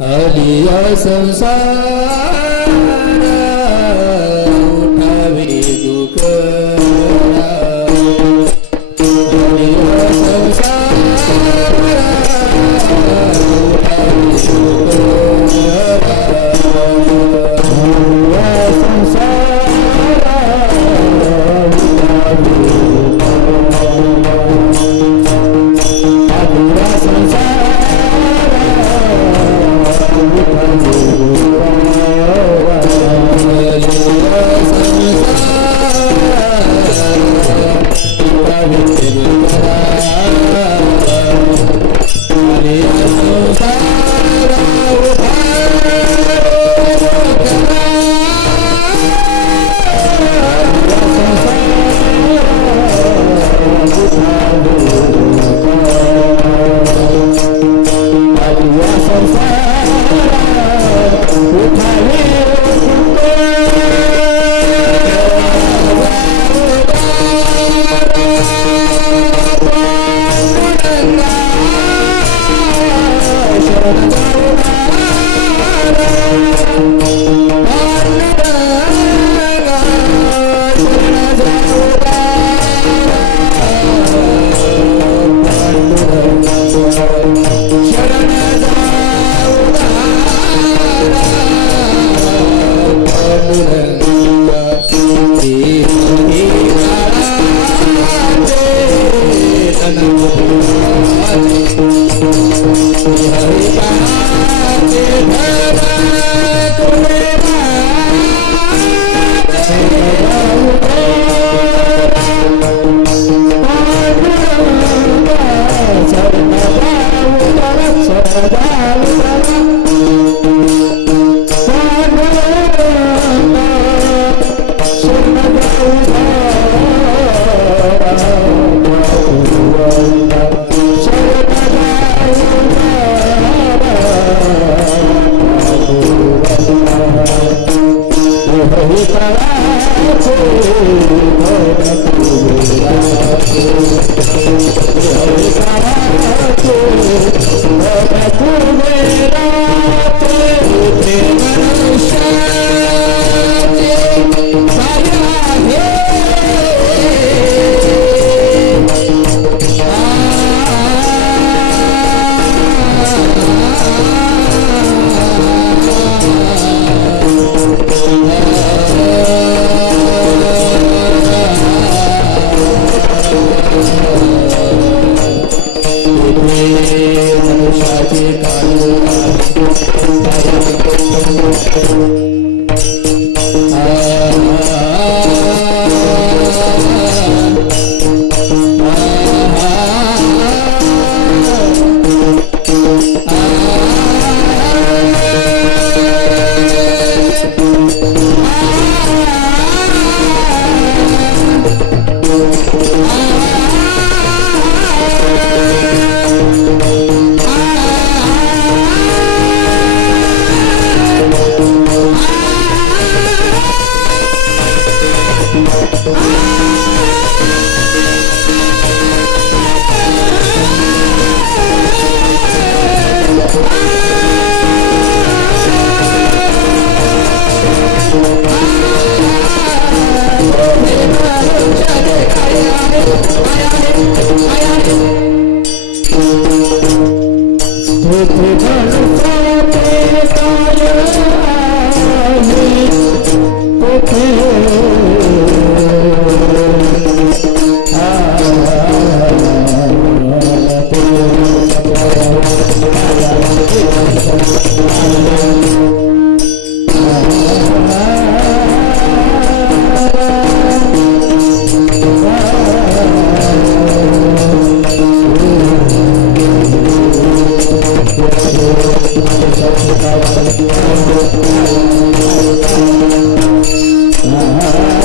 हरिया संसार उठावे दुखड़ा हरिया संसार उठावे दुखड़ा हरिया संसार उठावे हरिया संसार Ah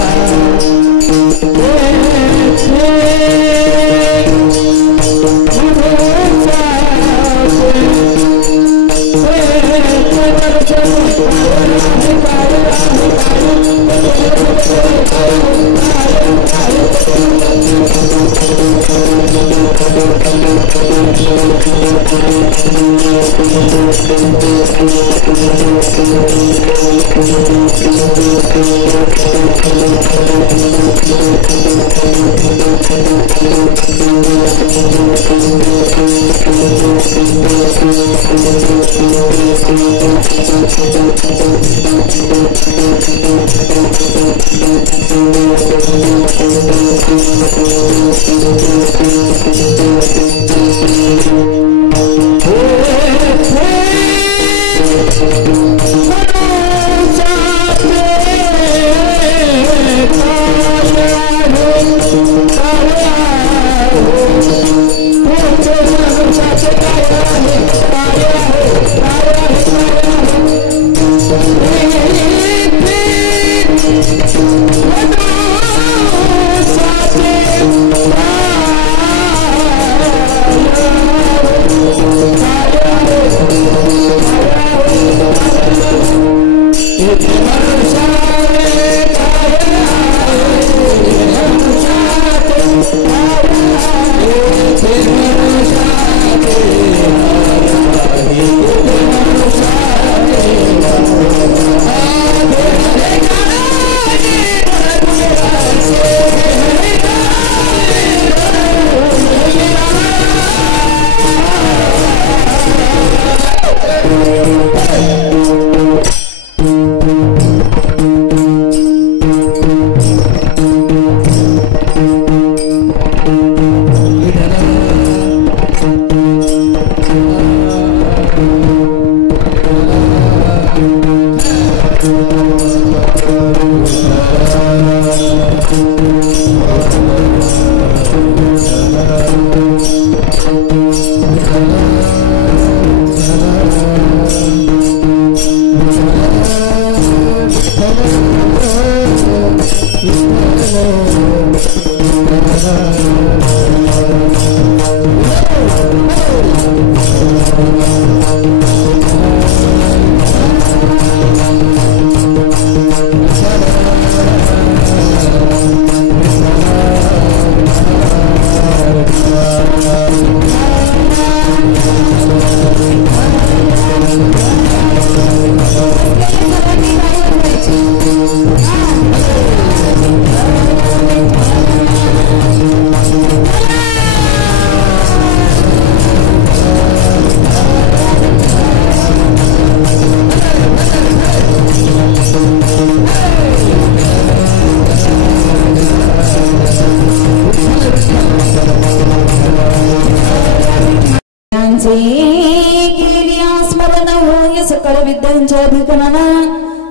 सकळ विद्यांच्या अधिकरणा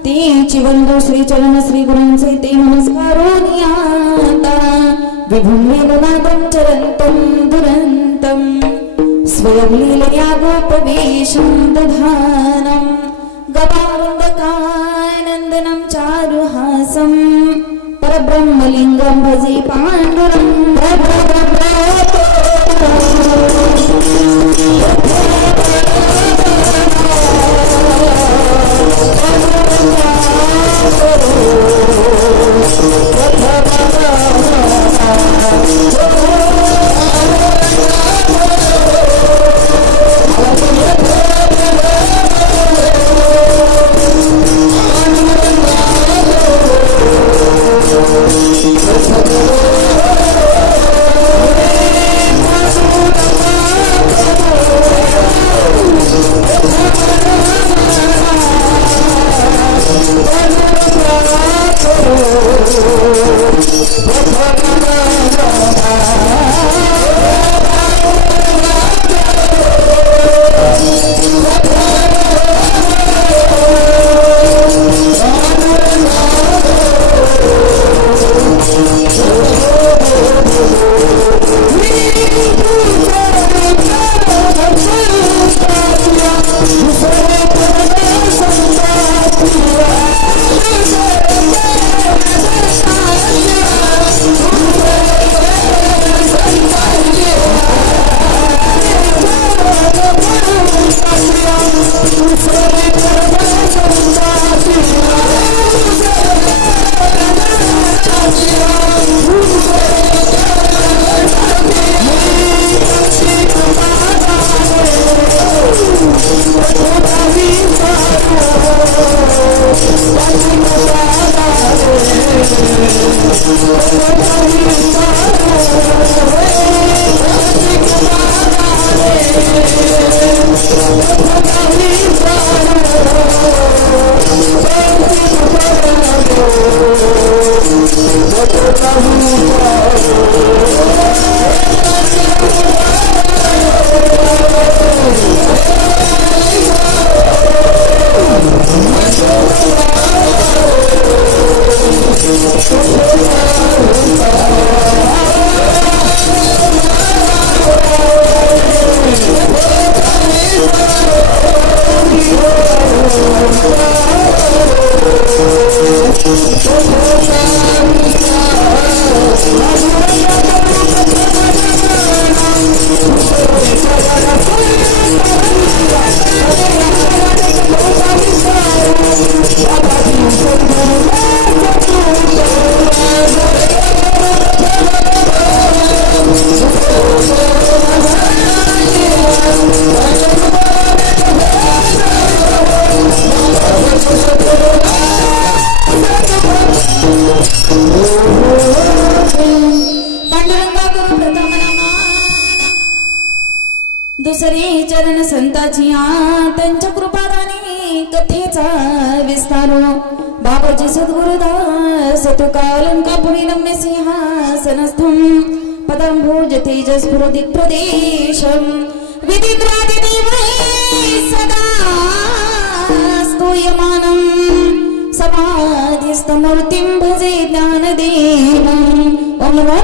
तेची वंदो श्री चरण श्री गुरूंचे ते नमस्कारोनी आता विभुं वेणुनादं चरन्तं दुरन्तं स्वयं लीलया गोपवेशं दधानं गवावृन्दकानन्दनं चारुहासं परब्रह्मलिङ्गं भजे पाण्डुरङ्गं दुसरे चरण संताची त्यांच्या कृपादानी कथेचा विस्तारो बाबाजी सद्गुरुदास तुकालंकापुरी रम्य सिंहासनस्थं पदंभोज तेजस्फुर दिक्प्रदेशं विदित्रादिदेवै सदा स्तूयमानं समाधिस्थमूर्तिं भजे ज्ञानदेवं ॐ नमो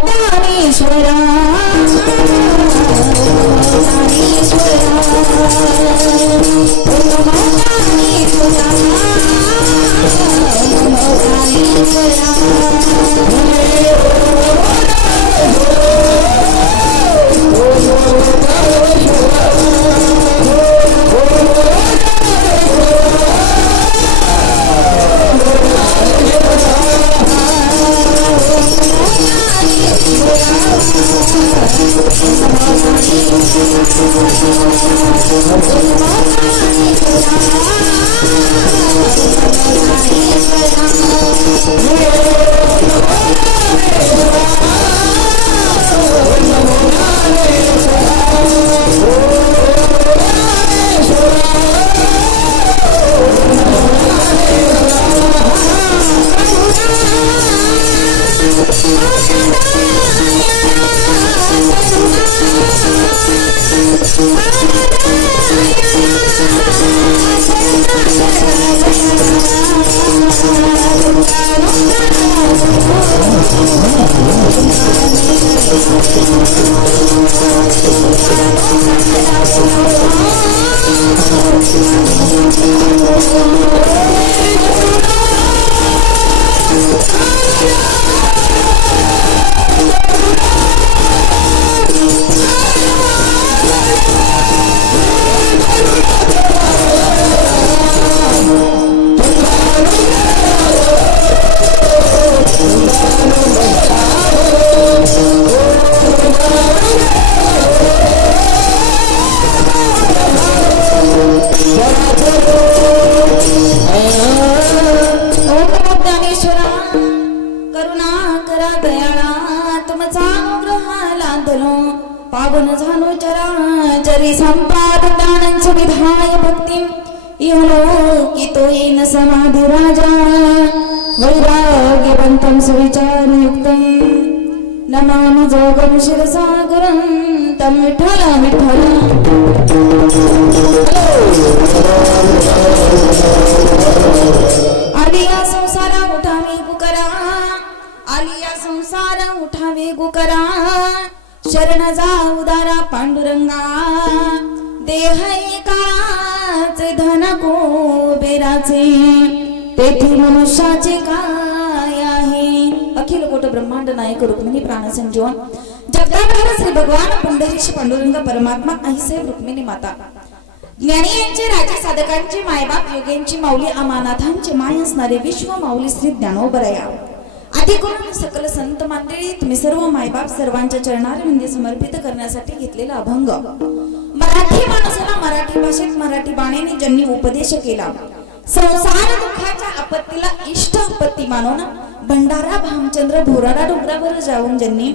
पावन झालो चराचरी संपादनांच विधाय भक्ती इहलोकितो येन समाधी राजा वैराग्यवंतं सुविचारयुक्तं नमामि जोगं शिरसा गुरं तं विठ्ठल विठ्ठल आलिया संसारा उठावे गुकरा आलिया संसारा उठावे गुकरा शरण जा उदारा पांडुरंगा देह एकाचे धन कुबेराचे तेथे मनुष्याचे काय आहे। अखिल कोट ब्रह्मांड नायक रुक्मिणी प्राणसंजीवन जगदाधार श्री भगवान पंढरीश पांडुरंग परमात्मा आईसाहेब रुक्मिणी माता ज्ञानी यांचे राजे साधकांचे मायबाप योग्यांची माऊली अमानाथांचे माय असणारे विश्व माऊली श्री ज्ञानोबराया आदी करून सकल संत मंडळी तुम्ही सर्व मायबाप सर्वांच्या चरणारविंदी समर्पित करण्यासाठी घेतलेला अभंग मराठी मराठी माणसाला मराठी भाषेत मराठी बाणीने ज्यांनी उपदेश केला, संसार दुःखाच्या आपत्तीला इष्ट आपत्ती मानून भंडारा भामचंद्र भोराडा डोंगरावर जाऊन ज्यांनी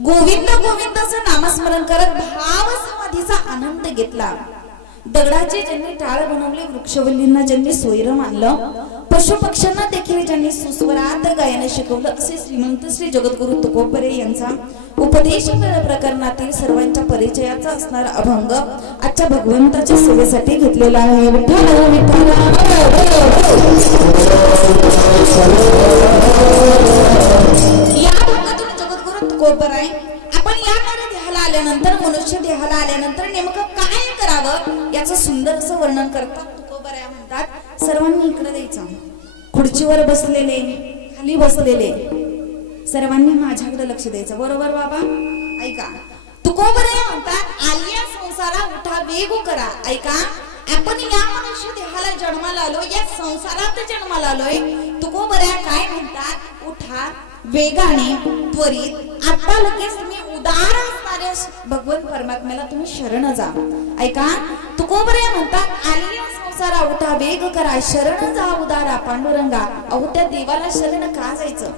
गोविंद गोविंदाचं नामस्मरण करत भाव समाधीचा आनंद घेतला, दगडाचे ज्यांनी टाळ बनवले, वृक्षवल्लींना ज्यांनी सोयरं मानलं, पशु पक्ष्यांना देखील ज्यांनी सुस्वरात गायन शिकवलं, असे श्रीमंत श्री जगद्गुरु तुकोबरे यांचा उपदेश प्रकरणातील सर्वांच्या परिचयाचा असणारा अभंग आजच्या भगवंताच्या सेवेसाठी घेतलेला आहे. विठ्ठल विठ्ठल. या अभंगातून जगद्गुरु तुकोबराय आपण या देहाला आल्यानंतर, मनुष्य देहाला आल्यानंतर नेमकं काय करावं याचं सुंदर असं वर्णन करतात. तुकोबराय म्हणतात, सर्वांनी इकडे द्यायचं, खुर्चीवर बसलेले, खाली बसलेले सर्वांनी माझ्याकडे लक्ष द्यायचं. बरोबर बाबा? ऐका. तुकोबराय म्हणतात, आलिया संसारा उठा वेगू करा. ऐका, आपण या मनुष्य देहाला जन्माला आलो, या संसारात जन्माला आलोय. तुकोबराय काय म्हणतात, उठा वेगाने, त्वरित, आता लगेच तुम्ही उदार असणाऱ्या भगवंत परमात्म्याला तुम्ही शरण जा. ऐका, तुकोबराय म्हणतात, आलिया संसारा उठा वेग करा, शरण जा उदारा पांडुरंगा. अहो त्या देवाला शरण का जायचं?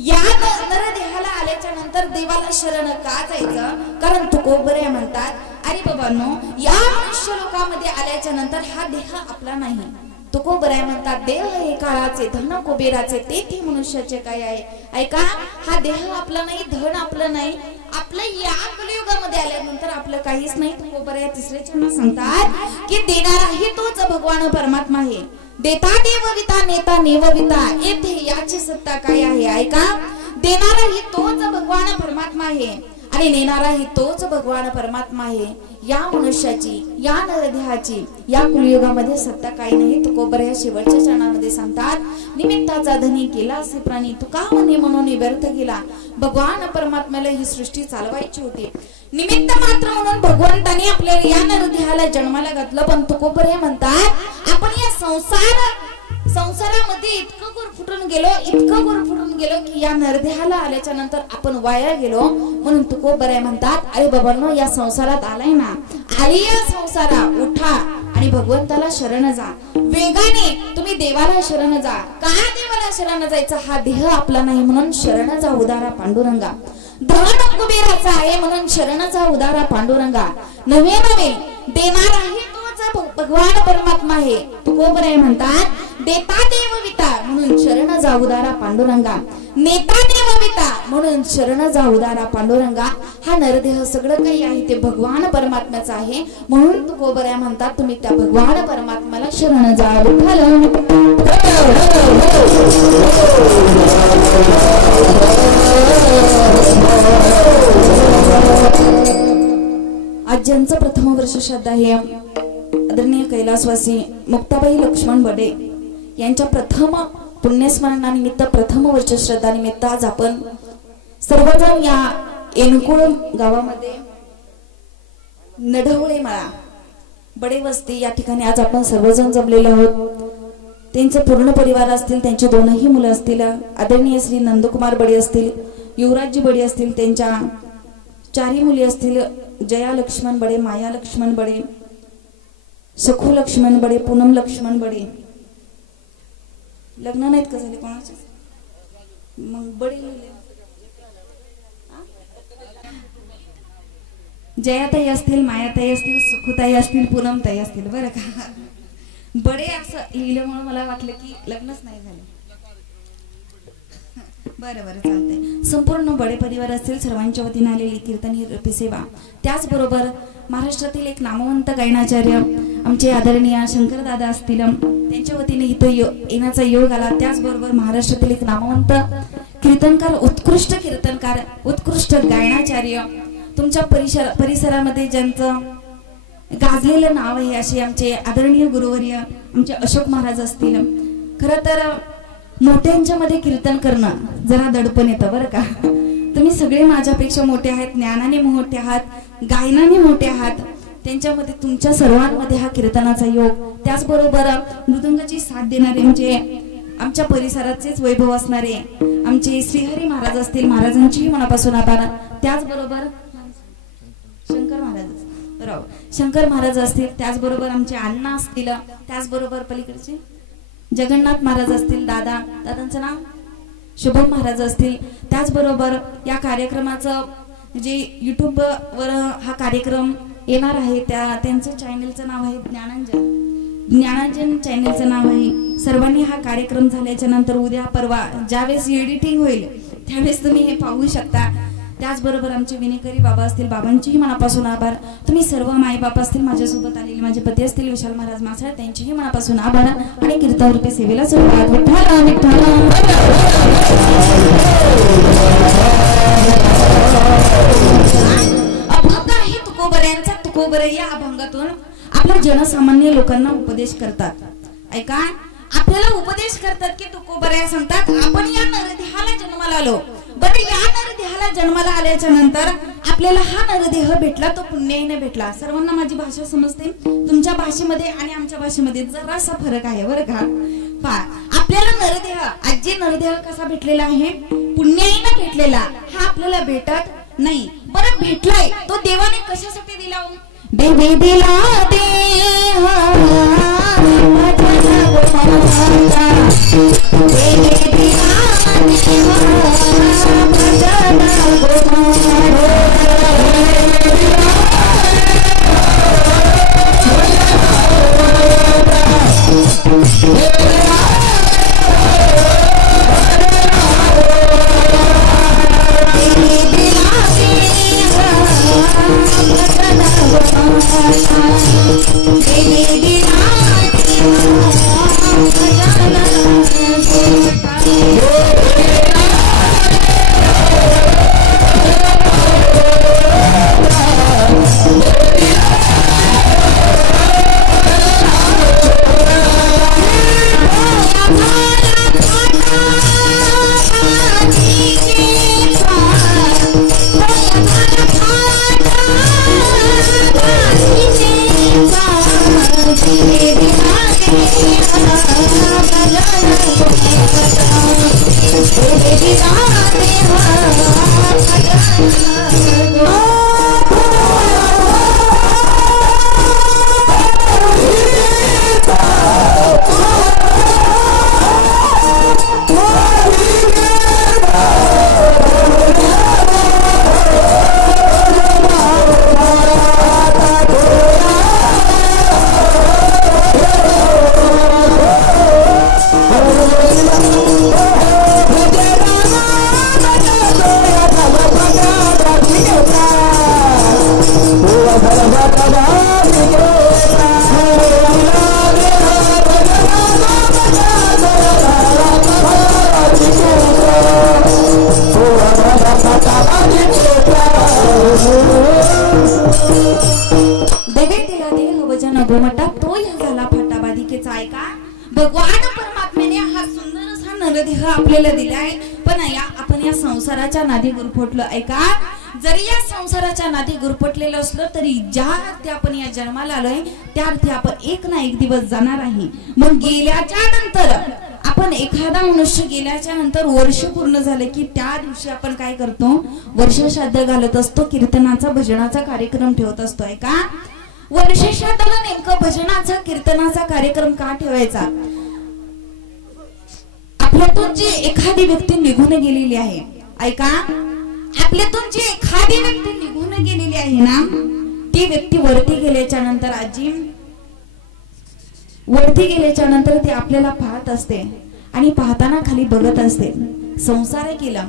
या नरदेहाला आल्याच्या नंतर देवाला शरण का जायचं? कारण तुकोबराय म्हणतात, अरे बाबांनो, या मनुष्य लोकामध्ये आल्याच्या नंतर हा देह आपला नाही. तुकोबराय म्हणतात, देह हे काळाचे, धन कुबेराचे, तेथे मनुष्याचे काय आहे. ऐका, हा देह आपला नाही, धन आपलं नाही, आपलं या कलियुगामध्ये आल्यानंतर आपलं काहीच नाही. तुकोबराय तिसरे चरण सांगतात की देणाराही तोच भगवान परमात्मा आहे. देता देवविता नेता नेवविता, येथे याची सत्ता काय आहे. ऐका, देणाराही तोच भगवान परमात्मा आहे आणि नेणाराही तोच भगवान परमात्मा आहे. या मनुष्याची, या नरदेहाची या कुलयुगामध्ये सत्ता काही नाही. तुकोबराय शेवटच्या चरणामध्ये सांगतात, निमित्ताचा धनी केला असे प्राणी, तुका म्हणे म्हणून व्यर्थ केला. भगवान परमात्म्याला ही सृष्टी चालवायची होती, निमित्त मात्र म्हणून भगवंताने आपल्या या नरदेहाला जन्माला घातलं. पण तुकोबराय म्हणतात, आपण या संसारामध्ये इतकं गुरफुटून गेलो की या नरदेहाला आल्याच्या नंतर आपण वाया गेलो. म्हणून तुकोबराय म्हणतात, अरे बाबांनो, या संसारात आलाय ना, आली या संसारा, उठा आणि भगवंताला शरण जा. वेगाने तुम्ही देवाला शरण जा. का देवाला शरण जायचं? हा देह आपला नाही म्हणून शरण जा उदारा पांडुरंगा. धन कुबेराचा आहे म्हणून शरण जा उदारा पांडुरंगा. नवे नवे देणाराही भगवान परमात्मा आहे. तुकोबराय म्हणतात, देता देवविता म्हणून शरण जा उदारा पांडुरंगा, नेता देवविता म्हणून शरण जा उदारा पांडुरंगा. हा नरदेह सगळं काही आहे ते भगवान परमात्म्याचं आहे. म्हणून तुकोबराय म्हणतात, तुम्ही त्या भगवान परमात्म्याला शरण जा. आज ज्यांचं प्रथम वर्ष श्रद्धा आहे आदरणीय कैलासवासी मुक्ताबाई लक्ष्मण बडे यांच्या प्रथम पुण्यस्मरणानिमित्त, प्रथम वर्ष श्रद्धा निमित्त आज आपण सर्वजण या एनकुळ गावामध्ये नढवळे माळा बडे वस्ती या ठिकाणी आज आपण सर्वजण जमलेलो आहोत. त्यांचे पूर्ण परिवार असतील, त्यांचे दोनही मुलं असतील, आदरणीय श्री नंदकुमार बडे असतील, युवराजजी बडे असतील, त्यांच्या चारही मुली असतील, जया लक्ष्मण बडे, माया लक्ष्मण बडे, सखू लक्ष्मण बडे, पूनम लक्ष्मण बडे. लग्न नाहीत का झाले कोणाचे? मग बडे जयाताई असतील, मायाताई असतील, सखूताई असतील, पूनमताई असतील. बरं का, बडे असं लिहिल्यामुळे मला वाटलं की लग्नच नाही झाले. बरं बरं, चालतंय. संपूर्ण बडे परिवार असतील, सर्वांच्या वतीने आलेली कीर्तनी रपी सेवा, त्याचबरोबर महाराष्ट्रातील एक नामवंत गायनाचार्य आमचे आदरणीय शंकरदादा असतील, त्यांच्या वतीने इथं येण्याचा योग आला. त्याचबरोबर महाराष्ट्रातील एक नामवंत कीर्तनकार, उत्कृष्ट कीर्तनकार, उत्कृष्ट गायनाचार्य, तुमच्या परिसरामध्ये ज्यांचं गाजलेलं नाव आहे असे आमचे आदरणीय गुरुवर्य आमचे अशोक महाराज असतील. खरं तर मोठ्यांच्या मध्ये कीर्तन करणं जरा दडपण येतं बरं का. तुम्ही सगळे माझ्यापेक्षा मोठे आहात, ज्ञानाने मोठे आहात, गायनाने मोठे आहात. त्यांच्यामध्ये तुमच्या सर्वांमध्ये हा कीर्तनाचा योग, त्याचबरोबर मृदुंगाची साथ देणारे म्हणजे आमच्या परिसराचेच वैभव असणारे आमचे श्रीहरी महाराज असतील, महाराजांचीही मनापासून आभार. त्याचबरोबर शंकर महाराज, हनुमंतराव शंकर महाराज असतील, त्याचबरोबर आमचे अण्णा असतील, त्याचबरोबर पलीकडचे जगन्नाथ महाराज असतील, दादांचं नाव शुभम महाराज असतील, त्याचबरोबर या कार्यक्रमाचं जे YouTube वर हा कार्यक्रम येणार आहे त्यांचं चॅनलचं नाव आहे ज्ञानांजन चॅनलचं नाव आहे. सर्वांनी हा कार्यक्रम झाल्याच्या नंतर उद्या परवा ज्यावेळेस एडिटिंग होईल त्यावेळेस तुम्ही हे पाहू शकता. त्याचबरोबर आमचे विनेकरी बाबा असतील, बाबांचेही मनापासून आभार. तुम्ही सर्व माईबाप असतील, माझ्यासोबत आलेले माझे पती असतील विशाल महाराज मासाळ, त्यांचेही मनापासून आभार आणि कीर्तनरूपी सेवेला सुरुवात. विठ्ठल विठ्ठल अभंग आहे तुकोबऱ्यांचा. तुकोबरे या अभंगातून आपल्या जनसामान्य लोकांना उपदेश करतात. ऐका, आपल्याला उपदेश करतात की तुकोबऱ्या सांगतात आपण या नरदेहाला जन्माला आलो. बरं, या नरदेहाला जन्माला आल्याच्या नंतर आपल्याला हा नरदेह भेटला तो पुण्याईने भेटला. सर्वांना माझी भाषा समजते. तुमच्या भाषेमध्ये आणि आमच्या भाषेमध्ये जरासा फरक आहे बरं का. पहा, आपल्याला नरदेह आजी नरदेह कसा भेटलेला आहे, पुण्याईने भेटलेला. हा आपल्याला भेटत नाही. बरं, भेटलाय तो देवाने कशासाठी दिला? देवी दिला देह देवी दिला भगवान परमात्म्याने हा सुंदर असा नरदेह आपल्याला दिलाय. पण आपण या संसाराच्या नादी गुरफटलो. ऐका, जरी या संसाराच्या नादी गुरफटलेलो असलो तरी ज्या अर्थी आपण या जन्माला आलोय त्या अर्थी आपण एक ना एक दिवस जाणार आहे. मग गेल्याच्या नंतर आपण एखादा मनुष्य गेल्याच्या नंतर वर्ष पूर्ण झाले की त्या दिवशी आपण काय करतो, वर्ष श्राद्ध घालत असतो, कीर्तनाचा भजनाचा कार्यक्रम ठेवत असतो. ऐका, वर्ष श्राद्धाला नेमकं भजनाचा कीर्तनाचा कार्यक्रम का ठेवायचा? आपल्यातून जी एखादी व्यक्ती निघून गेलेली आहे, ऐका, आपल्यातून जी एखादी व्यक्ती निघून गेलेली आहे ना, ती व्यक्ती वरती गेल्याच्या नंतर आजी वरती गेल्याच्या नंतर ती आपल्याला पाहत असते आणि पाहताना खाली बघत असते. संसार केला,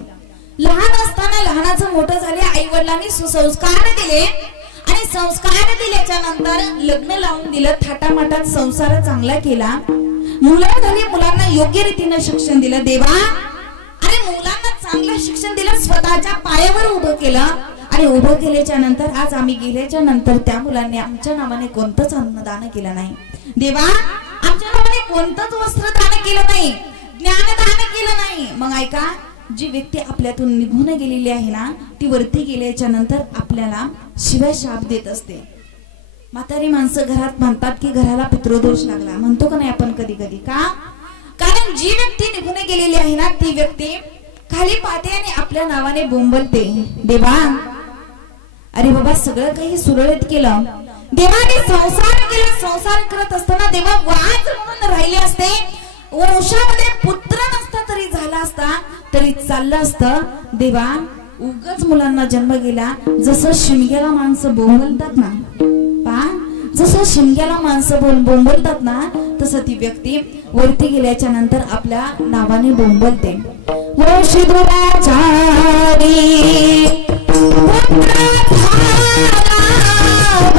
लहान असताना लहानाचं मोठं झाले, आई वडिलांनी सुसंस्कार दिले आणि संस्कार दिल्याच्या नंतर लग्न लावून दिलं, थाटामाटात संसार चांगला केला, मुलं झाली, मुलांना योग्य रीतीने शिक्षण दिलं. देवा, अरे मुलांना चांगलं शिक्षण दिलं, स्वतःच्या पायावर उभं केलं आणि उभं केल्याच्या नंतर आज आम्ही गेल्याच्या नंतर त्या मुलांनी आमच्या नावाने कोणतंच अन्नदान केलं नाही. देवा, आमच्या नावाने कोणतंच वस्त्रदान केलं नाही, ज्ञानदान केलं नाही. मग ऐका, जी व्यक्ती आपल्यातून निघून गेलेली आहे ना, ती वरती गेल्याच्या नंतर आपल्याला शिव्या शाप देत असते. म्हातारी माणसं घरात म्हणतात की घराला पितृदोष लागला, म्हणतो का नाही आपण कधी कधी? का? कारण जी व्यक्ती निघून गेलेली आहे ना, ती व्यक्ती खाली पाहते आणि आपल्या नावाने बोंबलते. देवा, अरे बाबा, सगळं काही सुरळीत केलं, देवाने संसार केला, संसार करत असताना देवा वाज म्हणून राहिले असते, वंशामध्ये पुत्र नसता तरी झाला असता तरी चाललं असतं. देवा उगाच मुलांना जन्म गेला. जसं शिमग्याला माणसं बोंबलतात ना, पा जसं शिमग्याला माणसं बोंबलतात ना, तसं ती व्यक्ती वरती गेल्याच्या नंतर आपल्या नावाने बोंबलते. वंशी दुराचारी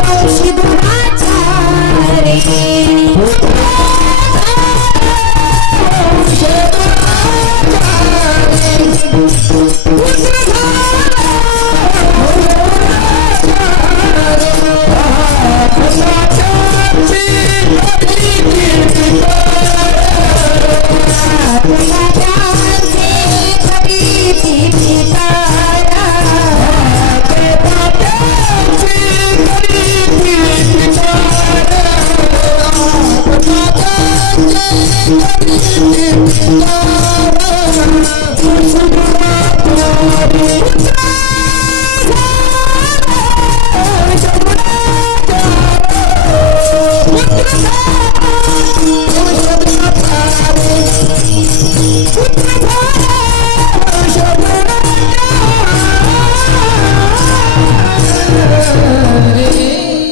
वंशी दुराचारी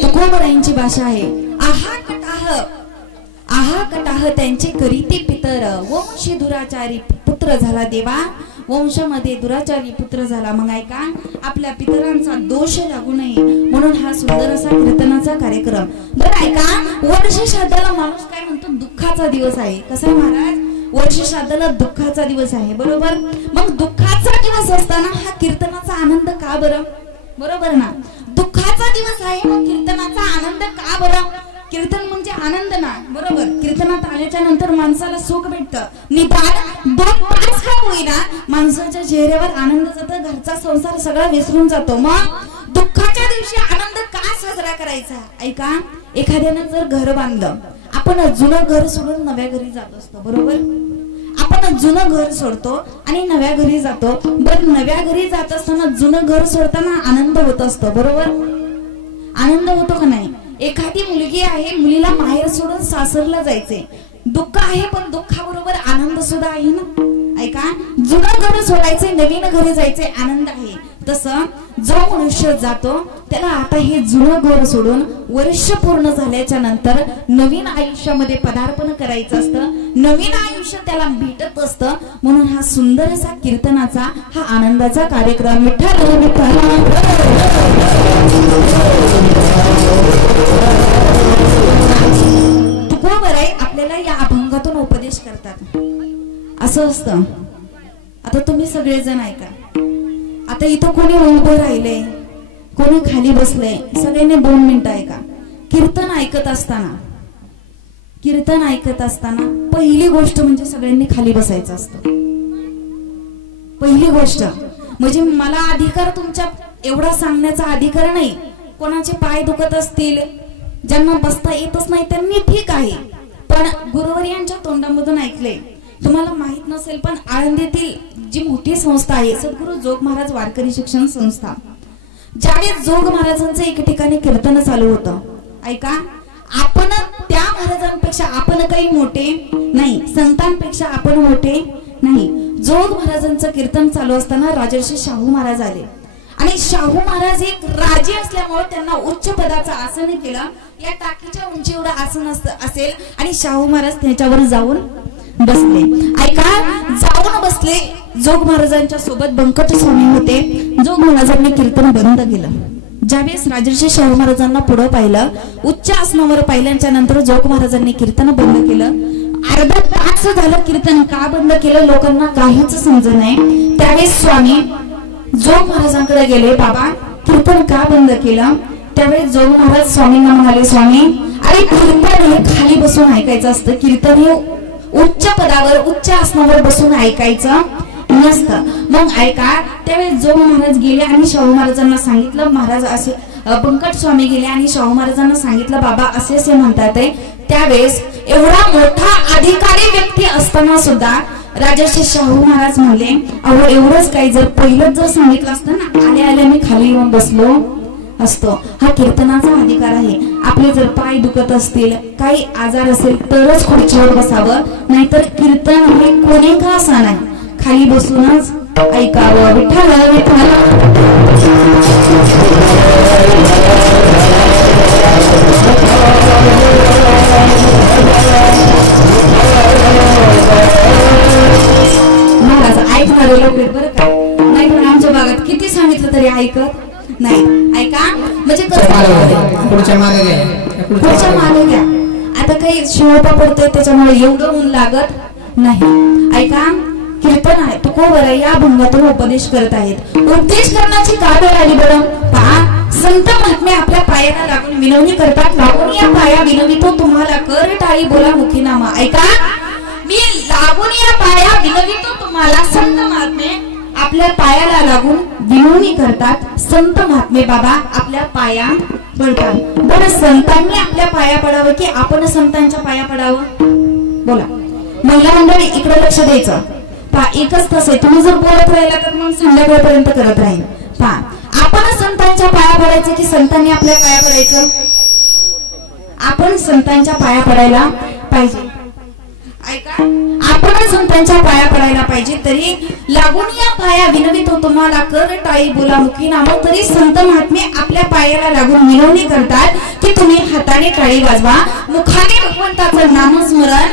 तुकोबरायांची भाषा आहे. आहा कटाह त्यांचे करीते पितर, वंशी दुराचारी पुत्र झाला देवा, वंशामध्ये दुराचारी पुत्र झाला. मग ऐका, आपल्या पितरांचा दोष लागू नये म्हणून हा सुंदर असा कीर्तनाचा कार्यक्रम. बरं ऐका, वर्ष श्राद्धाला माणूस काय म्हणतो, दुःखाचा दिवस आहे. कसा महाराज, वर्ष श्राद्धाला दुःखाचा दिवस आहे, बरोबर. मग दुःखाचा दिवस असताना हा कीर्तनाचा आनंद का बरं, बरोबर ना. दुःखाचा दिवस आहे मग कीर्तनाचा आनंद का बरं. कीर्तन म्हणजे आनंद ना, बरोबर. कीर्तनात आल्याच्या नंतर माणसाला सुख भेटतं. निदान 2 तास का होईना माणसाच्या चेहऱ्यावर आनंद जातो, घरचा संसार सगळा विसरून जातो. मग दुःखाच्या दिवशी आनंद का साजरा करायचा. ऐका, एखाद्यानं जर घर बांधलं, आपण जुनं घर सोडून नव्या घरी जात असतो, बरोबर. आपण जुनं घर सोडतो आणि नव्या घरी जातो. बरं, नव्या घरी जात असताना जुनं घर सोडताना आनंद होत असतो, बरोबर. आनंद होतो का नाही. एखादी मुलगी आहे, मुलीला माहेर सोडून सासरला जायचे, दुःख आहे पण दुःखाबरोबर आनंद सुद्धा आहे ना. ऐका, जुनं घर सोडायचे, नवीन घरी जायचे, आनंद आहे. तसं जो मनुष्य जातो त्याला आता हे जुनं घर सोडून वर्ष पूर्ण झाल्याच्या नंतर नवीन आयुष्यामध्ये पदार्पण करायचं असतं, नवीन आयुष्य त्याला भेटत असतं. म्हणून हा सुंदर असा कीर्तनाचा, हा आनंदाचा कार्यक्रम. विठ्ठल विठ्ठल तुकोबर आहे आपल्याला या अभंगातून उपदेश करतात. असं असतं. आता तुम्ही सगळेजण ऐका. आता इथं कोणी उभं राहिले, कोणी खाली बसले, सगळ्यांनी 2 मिनिटं ऐका. कीर्तन ऐकत असताना पहिली गोष्ट म्हणजे सगळ्यांनी खाली बसायचं असतं. पहिली गोष्ट म्हणजे मला अधिकार, तुमच्या एवढा सांगण्याचा अधिकार नाही. कोणाचे पाय दुखत असतील, ज्यांना बसता येतच नाही त्यांनी ठीक आहे, पण गुरुवर्यांच्या तोंडामधून ऐकले. तुम्हाला माहित नसेल पण आळंदीतील जी मोठी संस्था आहे, सद्गुरु जोग महाराज वारकरी शिक्षण संस्था, ज्यावेळेस जोग महाराजांचं एक ठिकाणी कीर्तन चालू होतं. ऐका, आपण त्या महाराजांपेक्षा आपण काही मोठे नाही, संतांपेक्षा आपण मोठे नाही. जोग महाराजांचं कीर्तन चालू असताना राजर्षी शाहू महाराज आले आणि शाहू महाराज एक राजे असल्यामुळे त्यांना उच्च पदाचं आसन केलं. या टाकीच्या उंची एवढं आसन असेल आणि शाहू महाराज त्याच्यावर जाऊन बसले. ऐका, जाऊन बसले. जोग महाराजांच्या सोबत बंकट स्वामी होते. जोग महाराजांनी कीर्तन बंद केलं. ज्यावेळेस राजर्षी शाहू महाराजांना पुढे पाहिलं, उच्च आसनावर पाहिल्याच्या नंतर जोग महाराजांनी कीर्तन बंद केलं. अर्धा तास झालं कीर्तन का बंद केलं लोकांना काहीच समजत नाही. त्यावेळेस स्वामी जोग महाराजांकडे गेले, बाबा कीर्तन का बंद केलं. त्यावेळेस जोग महाराज स्वामींना म्हणाले, स्वामी अरे कीर्तन हे खाली बसून ऐकायचं असतं, कीर्तन हे उच्च पदावर उच्च आसनावर बसून ऐकायचं नसतं. मग ऐका, त्यावेळेस जोग महाराज गेले आणि शाहू महाराजांना सांगितलं. महाराज असे बंकट स्वामी गेले आणि शाहू महाराजांना सांगितलं, बाबा असे असे म्हणतात. त्यावेळेस एवढा मोठा अधिकारी व्यक्ती असताना सुद्धा राजर्षी शाहू महाराज म्हणले, अहो एवढंच काही, जर पहिलंच जर सांगितलं असतं ना, आल्या आल्या मी खाली येऊन बसलो असतो, हा कीर्तनाचा अधिकार आहे. आपले जर पाय दुखत असतील, काही आजार असेल तरच खुर्चीवर बसावं, नाहीतर कीर्तन हे कोणी का असा नाही, खाली बसूनच ऐकावं. विठ्ठल विठ्ठल महाराज ऐकणारे लोक बरं का, नाही पण आमच्या भागात किती सांगितलं तरी ऐकत नाही. ऐका म्हणजे पुढच्या मागे घ्या. आता काही शिवपा पडतोय त्याच्यामुळे एवढं ऊन लागत नाही. ऐका, कीर्तन आहे तुकोबर या भंगातून उपदेश करत आहेत. उपदेश करण्याची का वेळ आली बरं? पहा, संत महात्मे आपल्या पायाला लागून विनवणी करतात. लागून या पाया विनवितो तुम्हाला, कर टाळी बोला मुखी नामा. ऐका, मी लागून या पाया विनवितो तुम्हाला. संत महात्मे आपल्या पायाला लागून विनवणी करतात. संत महात्मे बाबा आपल्या पाया पडतात. बरं, संतांनी आपल्या पाया पडावं की आपण संतांच्या पाया पडावं? बोला. महिला मंडळी इकडे लक्ष द्यायचं. पहा, एकच तास आहे, तुम्ही जर बोलत राहिला तर मग संध्याकाळपर्यंत करत राहील. पहा, आपण संतांच्या पाया पडायचं की संतांनी आपल्या पाया पडायचं? आपण संतांच्या पाया पडायला पाहिजे. ऐका, आपण संतांच्या पाया पडायला पाहिजे. तरी लागून या पाया विनवितो तुम्हाला, कर टाळी बोला मुखी नाम. तरी संत महात्मे आपल्या पायाला लागून विनवणी करतात की तुम्ही हाताने टाळी वाजवा, मुखाने भगवंताचं नामस्मरण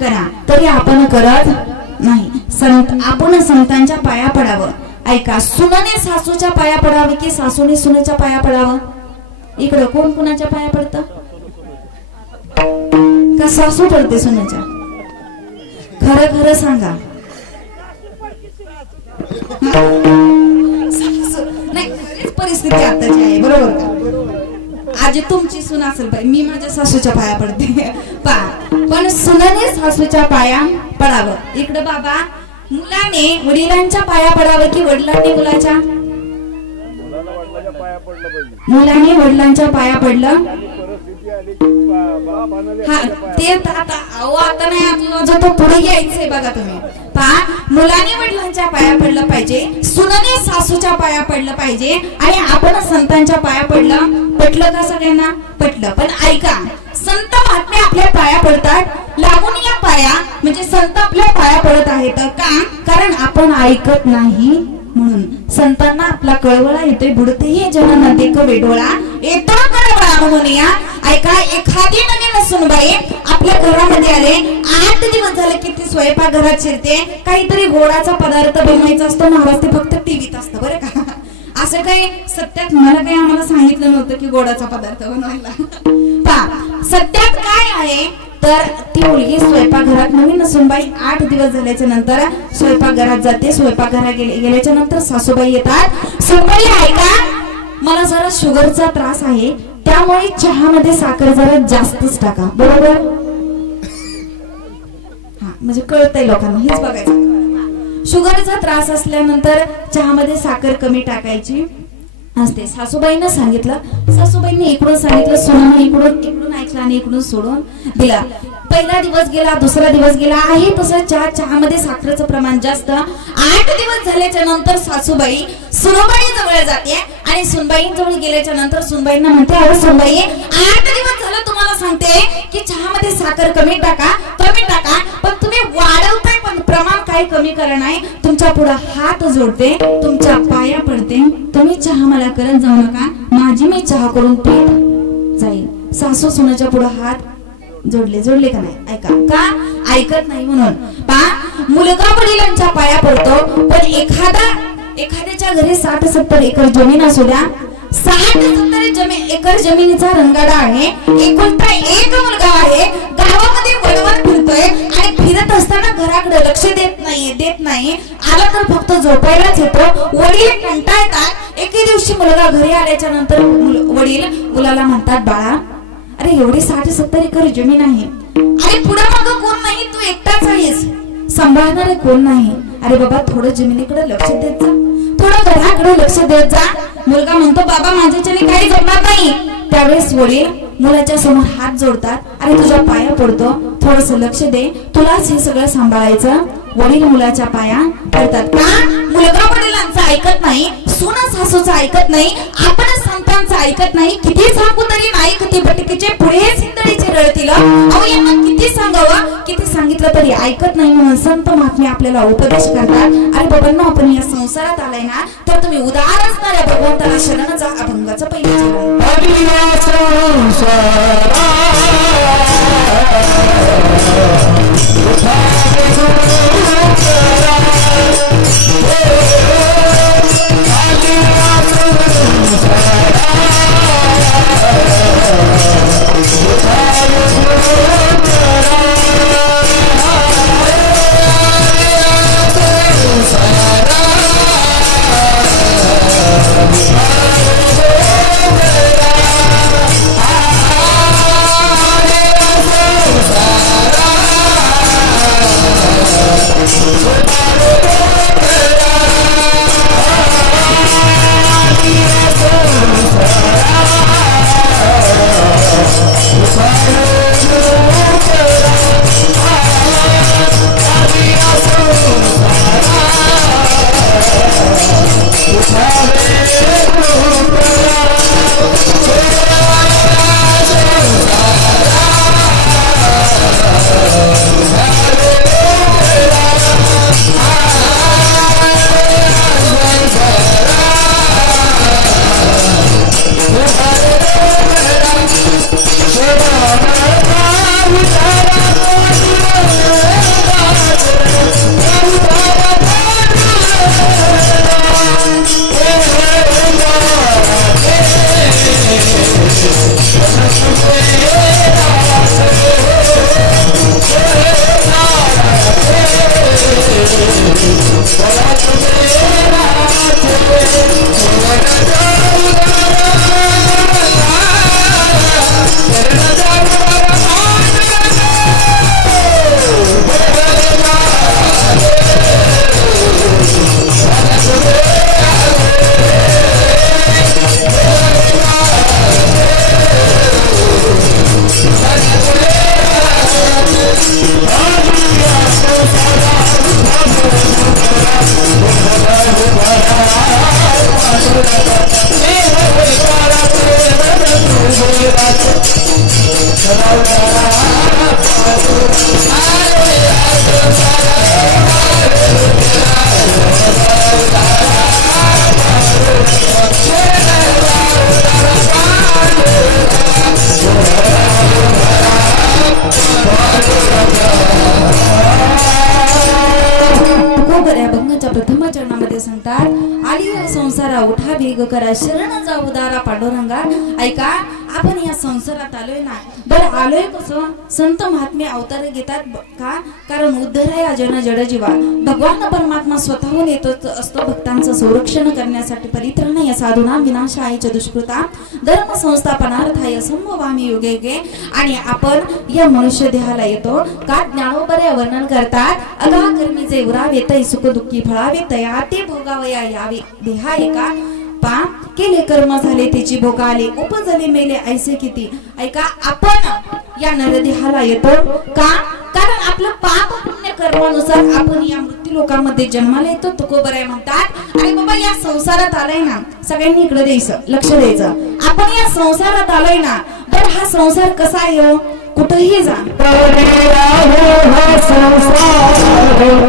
करा. तरी आपण करत नाही. आपण संतांच्या पाया पडावं. ऐका, सुनेने सासूच्या पाया पडावं की सासूने सुनेच्या पाया पडावं? इकडं कोण कुणाच्या पाया पडतं? का सासू पडते सुनेच्या? खरं खरं सांगा. नाही, खरीच परिस्थिती आताची आहे, बरोबर का? आज तुमची सून असेल बाई, मी माझ्या सासूच्या पाया पडते. पण सुनाने सासूच्या पाया पडावं. इकडे बाबा, मुलाने वडिलांच्या पाया पडावं की वडिलांनी मुलाच्या? मुलाने वडिलांच्या पाया पडलं. हा, ते आता नाही, जो तो पुढे यायचंय बघा तुम्ही. पहा, मुलाने वडिलांच्या पाया पडलं पाहिजे, सुनाने सासूच्या पाया पडलं पाहिजे, आणि आपण संतांच्या पाया पटलं का सगळ्यांना? पटलं. पण ऐका, संत महात्मे आपल्या पाया पडतात. लागून या पाया म्हणजे संत आपल्या पाया पडत आहेत का? कारण आपण ऐकत नाही म्हणून. संतांना आपला कळवळा येतोय, बुडते हे जन नदी वेडोळा येतो कळवळा म्हणून. या ऐका, एखादी नवीन सुनबाई आपल्या घरामध्ये आले, 8 दिवस झाले की ती स्वयंपाक घरात शिरते, काहीतरी गोडाचा पदार्थ बनवायचा असतो. महाराज ते फक्त टीव्हीत असतं बरं का. असं काही सत्यात मला काही आम्हाला सांगितलं नव्हतं की गोडाचा पदार्थ बनवायला. पहा, सत्यात काय आहे तर ती मुलगी स्वयंपाकघरात नवीन सुनबाई 8 दिवस झाल्याच्या नंतर स्वयंपाकघरात जाते. स्वयंपाकघरात गेल्याच्या नंतर सासूबाई येतात. सुनबाई ऐका, मला जरा शुगरचा त्रास आहे, त्यामुळे चहामध्ये साखर जरा जास्तच टाका. बरोबर? हा, म्हणजे कळतंय लोकांना, हेच बघायचं. शुगरचा त्रास असल्यानंतर चहामध्ये साखर कमी टाकायची असते. सासूबाईंना सांगितलं, सासूबाईंनी इकडून सांगितलं, सुनाने इकडून ऐकलं आणि इकडून सोडून दिला. पहिला दिवस गेला, दुसरा दिवस गेला, आहे तसं चहामध्ये साखरेचं प्रमाण जास्त. 8 दिवस झाल्याच्या नंतर सासूबाई सुनबाई जवळ जाते आणि सुनबाई जवळ गेल्याच्या नंतर सुनबाईंना म्हणते, अरे सुनबाई, 8 दिवस झालं तुम्हाला सांगते की चहामध्ये साखर कमी टाका, पण तुम्ही वाढवताय, पण प्रमाण काही कमी करा नाही. तुमच्या पुढे हात जोडते, तुमच्या पाया पडते, तुम्ही चहा मला करत जाऊ नका, माझी मी चहा करून पीत जाईल. सासू सुनाच्या पुढे हात जोडले का नाही? ऐका, का ऐकत नाही म्हणून. पहा, मुलगा वडिलांच्या पाया पडतो, पण एखाद्याच्या घरी 60-70 एकर जमीन असू द्या, 60-70 एकर जमिनीचा रंगाडा आहे, एकुलता एक मुलगा आहे, गावामध्ये वळवळ फिरतोय आणि फिरत असताना घराकडे लक्ष देत नाही, आला तर फक्त झोपायलाच येतो. वडील कंटाळतात. एके दिवशी मुलगा घरी आल्याच्या नंतर वडील मुलाला म्हणतात, बाळा, अरे एवढी 60-70 एकर जमीन आहे आणि पुढे मागं कोण नाही, तू एकटाच आहेस, सांभाळणारे कोण नाही. अरे बाबा, थोडं जमिनीकडे लक्ष देत जा, थोडं घराकडे लक्ष देत जा. मुलगा म्हणतो, बाबा माझ्याच्याने काही जमणार नाही. त्यावेळेस वडील मुलाच्या समोर हात जोडतात, अरे तुझ्या पाया पडतो, थोडस लक्ष दे, तुलाच हे सगळं सांभाळायचं. वडील मुलाच्या पाया पडतात. का? मुलगा वडिलांचं ऐकत नाही, सून सासूचं ऐकत नाही. आपण संतांचं लोकांचं ऐकत नाही. किती सांगू तरी नाही ते भटकीचे पुढे सिंदडीचे रळतील. अहो यांना किती सांगावं, किती सांगितलं तरी ऐकत नाही. म्हणून संत महात्मे आपल्याला उपदेश करतात, अरे बाबांनो आपण या संसारात आलाय ना तर तुम्ही उदार असणाऱ्या भगवंताला शरण जा. अभंगाचं पहिलं चरण. प्रथम चरणामध्ये सांगतात, आली संसारा उठा वेग करा शरण जाऊ दारा पांडुरंगा. ऐका आपण या संसारात आलोय ना, बरं आलोय कसं? संत महात्मे अवतार घेतात का? कारण उद्धराया जन जड जीवा. भगवान परमात्मा स्वतःहून येतो असतो भक्तांचं संरक्षण करण्यासाठी. परित्राण या साधूना विनाशायच दुष्कृता धर्म संस्थापनार्थाय संभवामी युगे युगे. आणि आपण या मनुष्य देहाला येतो का? ज्ञानोबरे वर्णन करतात, अगा कर्मीचे उरावेत सुख दुःखी फळावेत या ते भोगावया यावे देहा एका पा केले कर्म झाले त्याची भोगाले उपजले मेले ऐसे किती. ऐका आपण या नरदेहाला येतो का? कारण आपलं पाप पुण्य कर्मानुसार आपण या मृत्यू लोकांमध्ये जन्माला येतो. तुकोबराय म्हणतात, अरे बाबा या संसारात आलाय ना, सगळ्यांनी इकडे द्यायचं, लक्ष द्यायचं. आपण या संसारात आलोय ना, पण हा संसार कसा आहे? कुठेही जा Yeah.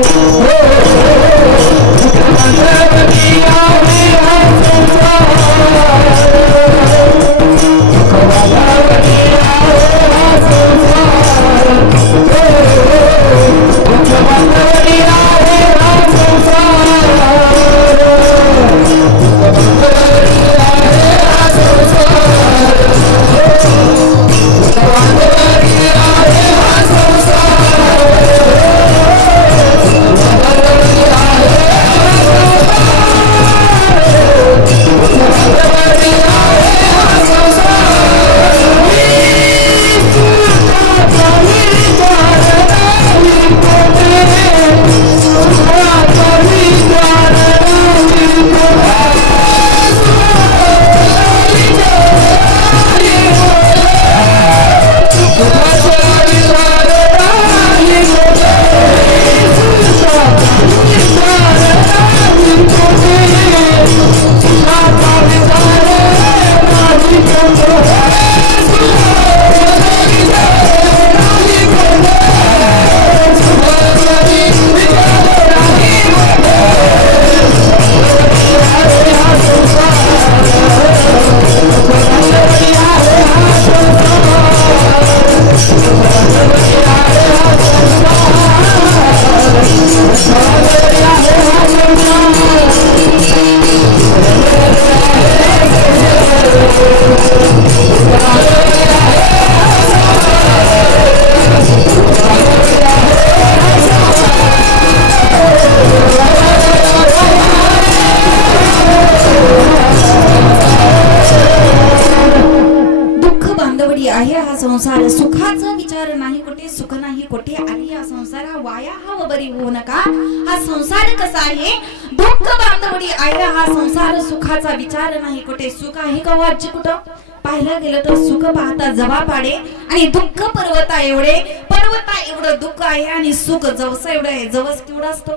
नाही कोठे आली या संसारा वाया हव बरी होऊ नका हा संसार कसा आहे दुःख बांधवडी आया हा संसार सुखाचा विचार नाही कोठे सुख आहे का वाची कुठं पाहिलं गेलं तर सुख पाहता जवा पाडे आणि दुःख पर्वता एवढं दुःख आहे आणि सुख जवस एवढं आहे जवस केवढा असतो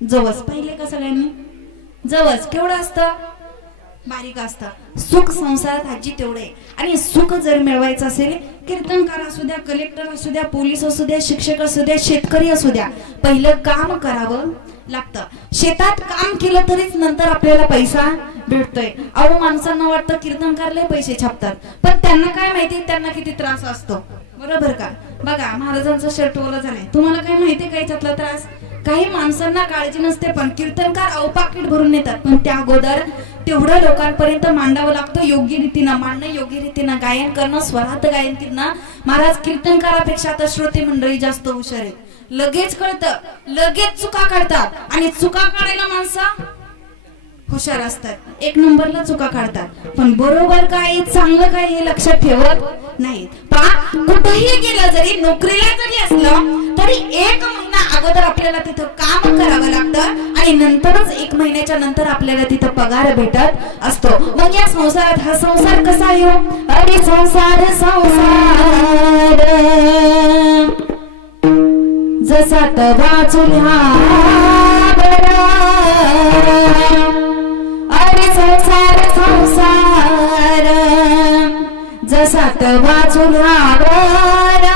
जवस पाहिले का सगळ्यांनी जवस केवढा असतं बारीक असतं सुख संसारात आजी तेवढे आणि सुख जर मिळवायचं असेल कीर्तनकार असू द्या कलेक्टर असू द्या पोलीस असू द्या शिक्षक असू द्या शेतकरी असू द्या पहिलं काम करावं लागतं शेतात काम केलं तरीच नंतर आपल्याला पैसा भेटतोय अहो माणसांना वाटतं कीर्तनकारले पैसे छापतात पण त्यांना काय माहिती त्यांना किती त्रास असतो बरोबर का बघा महाराजांचं शर्ट ओलं झालंय तुम्हाला काय माहिती काय त्यातला त्रास काही माणसांना काळजी नसते पण कीर्तनकार अवपाकीट भरून नेतात पण त्या अगोदर तेवढं लोकांपर्यंत मांडावं लागतं योग्य रीतीनं मांडणं योग्य रीतीनं गायन करणं स्वरात गायन करणं महाराज कीर्तनकारापेक्षा आता श्रोते मंडळी जास्त हुशार आहेत लगेच कळतं लगेच चुका काढतात आणि चुका काढायला माणसं हुशार असतात एक नंबरला चुका काढतात पण बरोबर काय चांगलं काय हे लक्षात ठेवत नाहीत पहा कुठेही गेलं जरी नोकरीला जरी असलं तरी 1 महिना अगोदर आपल्याला तिथं काम करावं लागतं आणि नंतरच 1 महिन्याच्या नंतर आपल्याला तिथं पगार भेटत असतो मग या संसारात हा संसार कसा आहे अरे संसार संसार जसा तवा चुल्हावर अरे संसार संसार जसा तवा चुल्हावर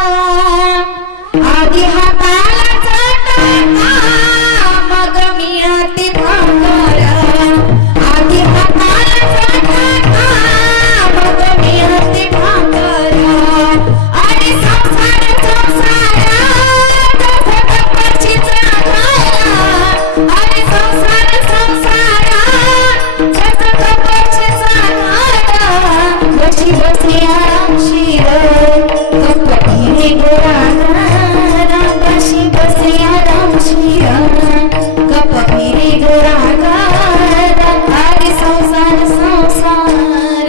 आधी हाताला चटका मग मिळते भाकर आधी हाताला चटका मग मिळते भाकर अरे संसार संसार जसा कपाची चाकर अरे संसार संसार जसा कपाची चाकर बशी बसी आरामशीर कपटी घराघरा बशी बसी आरामशीर कपटी घराघरा अरे संसार संसार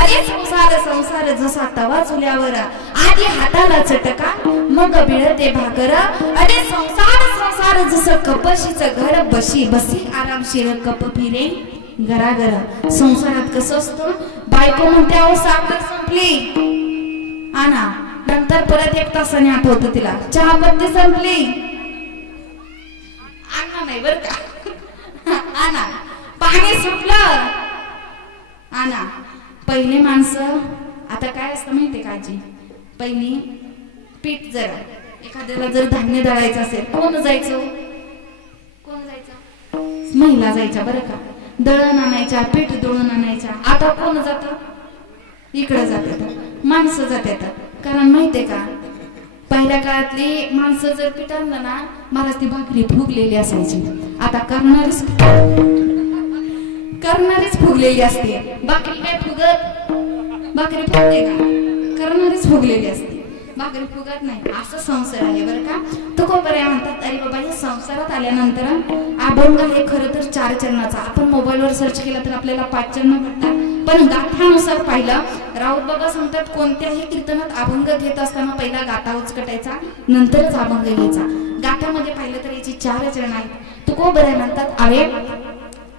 अरे संसार संसार जसा तवा चुल्यावर आधी हाताला चटका मग बिळते भाकर अरे संसार संसार जसं कपशीचं घर बशी बसी आरामशीर कप फिरे घराघर संसारात कसं असतं बायको म्हणते अहो साखर संपली आणा नंतर परत 1 तासाने आठवतं तिला चहा पत्ती संपली आणा नाही बर का आणा पाणी सुटलं आणा पहिले माणसं आता काय असतं माहितीये का आजी पहिली पीठ जरा एखाद्याला जर धान्य दळायचं असेल कोण जायचं महिला जायच्या बरं का दळण आणायच्या पीठ दळून आणायच्या आता कोण जात इकडे जातात माणसं जातात कारण माहितीये का पहिल्या काळातली माणसं जर पीठ आणलं ना मला ती भाकरी फुगलेली असायची आता करणारीच फुगलेली असते भाकरी काय फुगत भाकरी फुगते का करणारीच फुगलेली असते भाकरी फुगत नाही असं संसार आहे बरं का तुकोबऱ्या म्हणतात अरे बाबा या संसारात आल्यानंतर अभंग हे खरं तर 4 चरणाचा आपण मोबाईलवर सर्च केला तर आपल्याला 5 चरण भेटतात पण गाथानुसार पाहिलं राऊत बाबा सांगतात कोणत्याही कीर्तनात अभंग घेत असताना पहिला गाथा उचकटायचा नंतरच अभंग घ्यायचा गाथ्यामध्ये पाहिलं तर याची 4 चरण आहेत तुकोबऱ्या म्हणतात अरे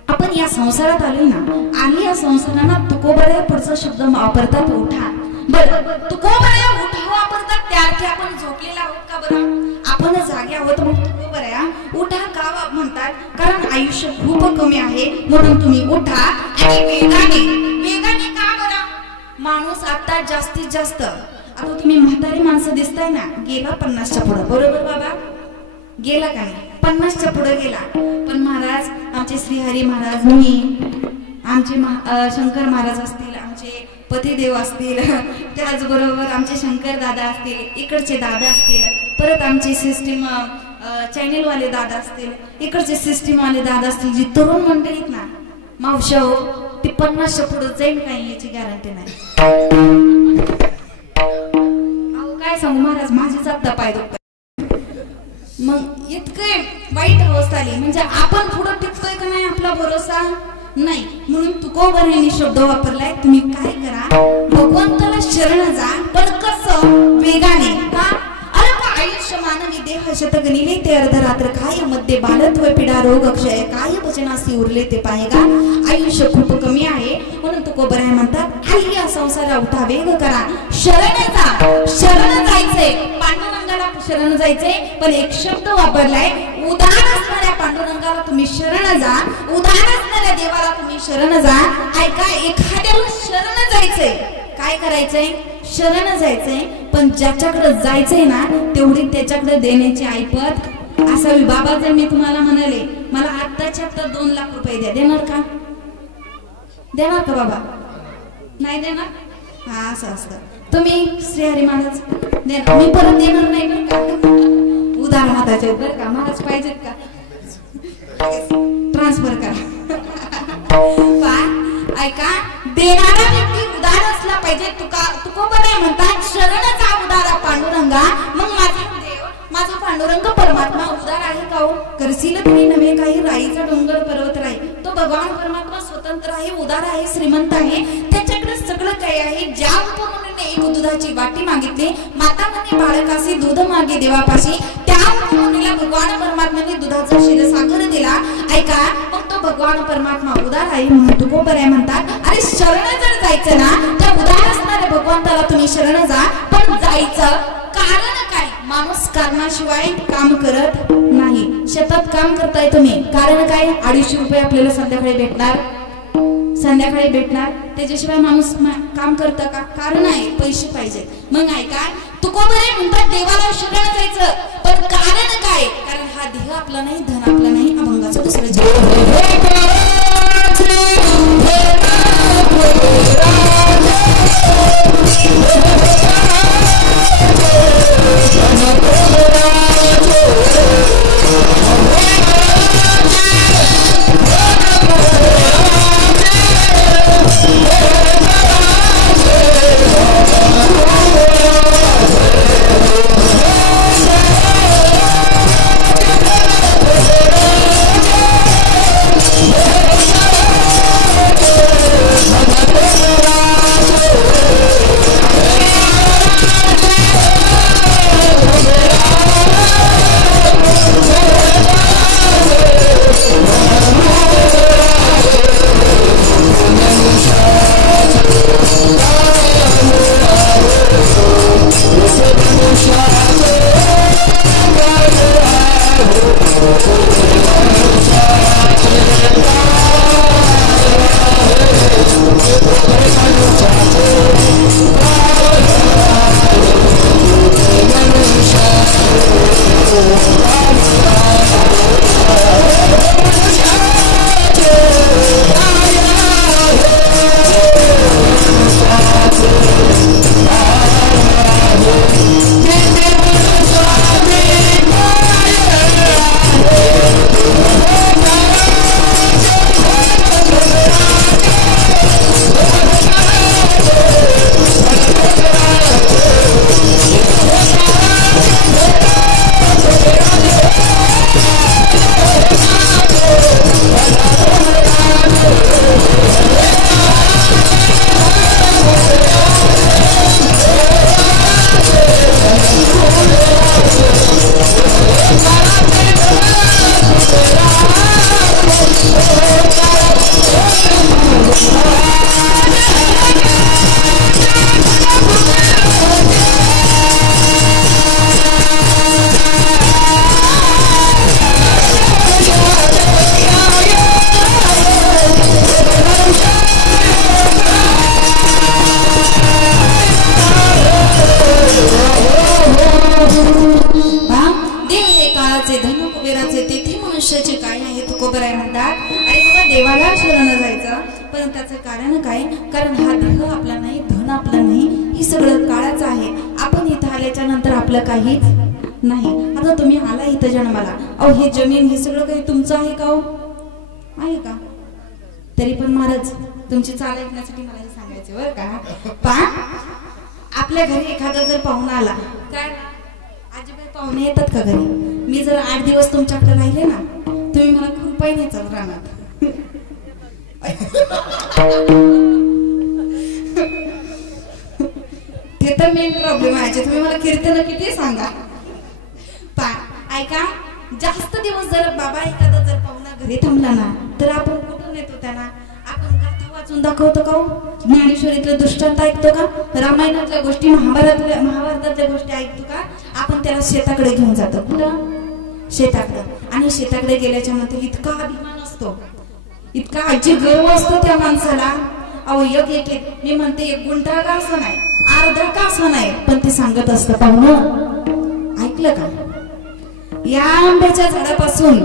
आपण या संसारात आलोय ना आणि या संसाराला तुकोबऱ्या पुढचा शब्द वापरतात उठा बरं तुकोबऱ्या उठा वापरतात त्यार्थी आपण झोपलेला आहोत का बरं आपण जागे आहोत मग तुकोबऱ्या उठा का म्हणतात कारण आयुष्य खूप कमी आहे म्हणून तुम्ही उठा आणि वेगाने का बरं माणूस आता जास्तीत जास्त आता तुम्ही म्हातारी माणसं दिसताय ना गेला 50च्या पुढे बरोबर बाबा गेला का नाही 50च्या पुढे गेला पण महाराज आमचे श्रीहरी महाराज मी आमचे शंकर महाराज असतील आमचे पतिदेव असतील त्याचबरोबर आमचे शंकर दादा असतील इकडचे दादा असतील परत आमचे सिस्टीम चॅनेल वाले दादा असतील इकडचे सिस्टीम वाले दादा असतील जी तरुण मंडळीत ना मावशा हो ती 50च्या पुढे जाईल काही याची गॅरंटी नाही अहो काय सांगू महाराज माझीच आता पाय दुखतात मग इतके वाईट अवस्था आली म्हणजे आपण पुढे टिकतोय का नाही आपला भरोसा नाही म्हणून तुकोबऱ्यांनी शब्द वापरलाय तुम्ही काय करा भगवंताला शरण जा पण कसं वेगाने का अल्प आयुष्य मानवी देह शतक निले ते अर्धरात्र काय मध्ये बालत्व पीडा रोग क्षय काय वचनासी उरले ते पाहेगा आयुष्य खूप कमी आहे म्हणून तुकोबराय म्हणतात आलिया संसार उठा वेग करा शरण जायचे पांडुरंगाला शरण जायचे पण एक शब्द वापरलाय उदार असणाऱ्या पांडुरंगाला तुम्ही शरण जा उदार असणाऱ्या देवाला तुम्ही शरण जा ऐका एखाद्याला शरण जायचंय काय करायचंय शरण जायचंय पण ज्याच्याकडे जायचंय ना तेवढी त्याच्याकडे देण्याची ऐपत असावी बाबा जर मी तुम्हाला म्हणाले मला आत्ताच्या आत्ता 2 लाख रुपये द्या देणार का का बाबा नाही देणार हा असं असतं तुम्ही श्री हरी महाराज देणार मी परत देणार नाही बरं का उधार हाताचे बरं का महाराज पाहिजेत का ट्रान्सफर करा ऐका देणारा व्यक्ती उदार असला पाहिजे तुकोबराय म्हणतात शरण जा उदारा पांडुरंगा मग माझा पांडुरंग परमात्मा उदार आहे का हो करशील तुम्ही नव्हे काही राईचा डोंगर पर्वत राही तो भगवान परमात्मा स्वतंत्र आहे उदार आहे श्रीमंत आहे त्याच्याकडे सगळं काही आहे ज्या उपमुनीने एक दुधाची वाटी मागितली माता म्हणे बाळकाशी दूध मागे देवापाशी त्या उपमुनीला भगवान परमात्म्याने दुधाचा क्षीरसागर दिला ऐका मग तो भगवान परमात्मा उदार आहे म्हणून तुकोबराय म्हणतात अरे शरण जर जायचं ना त्या उदार असणाऱ्या भगवंताला तुम्ही शरण जा पण जायचं कारण काय माणूस कारणाशिवाय काम करत नाही शेतात काम करताय तुम्ही कारण काय 250 रुपये आपल्याला संध्याकाळी भेटणार त्याच्याशिवाय माणूस काम करतं का कारण आहे पैसे पाहिजे मग ऐका तुकोबराय म्हणतात देवाला शरण जायचं पण कारण काय कारण हा देह आपला नाही धन आपला नाही अभंगाचं दुसरं हे जमीन हे सगळं काही तुमचं आहे का आहे का तरी पण महाराज तुमची चाल ऐकण्यासाठी मला हे सांगायचं बरं का आपल्या घरी एखादा जर पाहुणा आला काय आजीबाई पाहुणे येतात का घरी मी जर 8 दिवस तुमच्याकडे राहिले ना तुम्ही मला कृपाई नाही चालू राहणार ते तर मेन प्रॉब्लेम आहे. तुम्ही मला कीर्तन किती सांगा. ऐका, जास्त दिवस जर बाबा एखादा जर पाहुणा घरी थांबला ना तर आपण कुठून येतो त्यांना, आपण गाथा वाचून दाखवतो का, ज्ञानेश्वरीतलं दृष्टांत ऐकतो का, रामायणातल्या गोष्टी, महाभारतातल्या गोष्टी ऐकतो का, आपण त्याला शेताकडे घेऊन जातो. कुठं? शेताकडे. आणि शेताकडे गेल्याच्या नंतर इतका अभिमान असतो, इतका आजी गर्व असतो त्या माणसाला. अहो एक मी म्हणते 1 गुंठा का असं नाही, अर्धा का असं नाही, पण ते सांगत असतं, पाहुणं ऐकलं का, या आंब्याच्या झाडापासून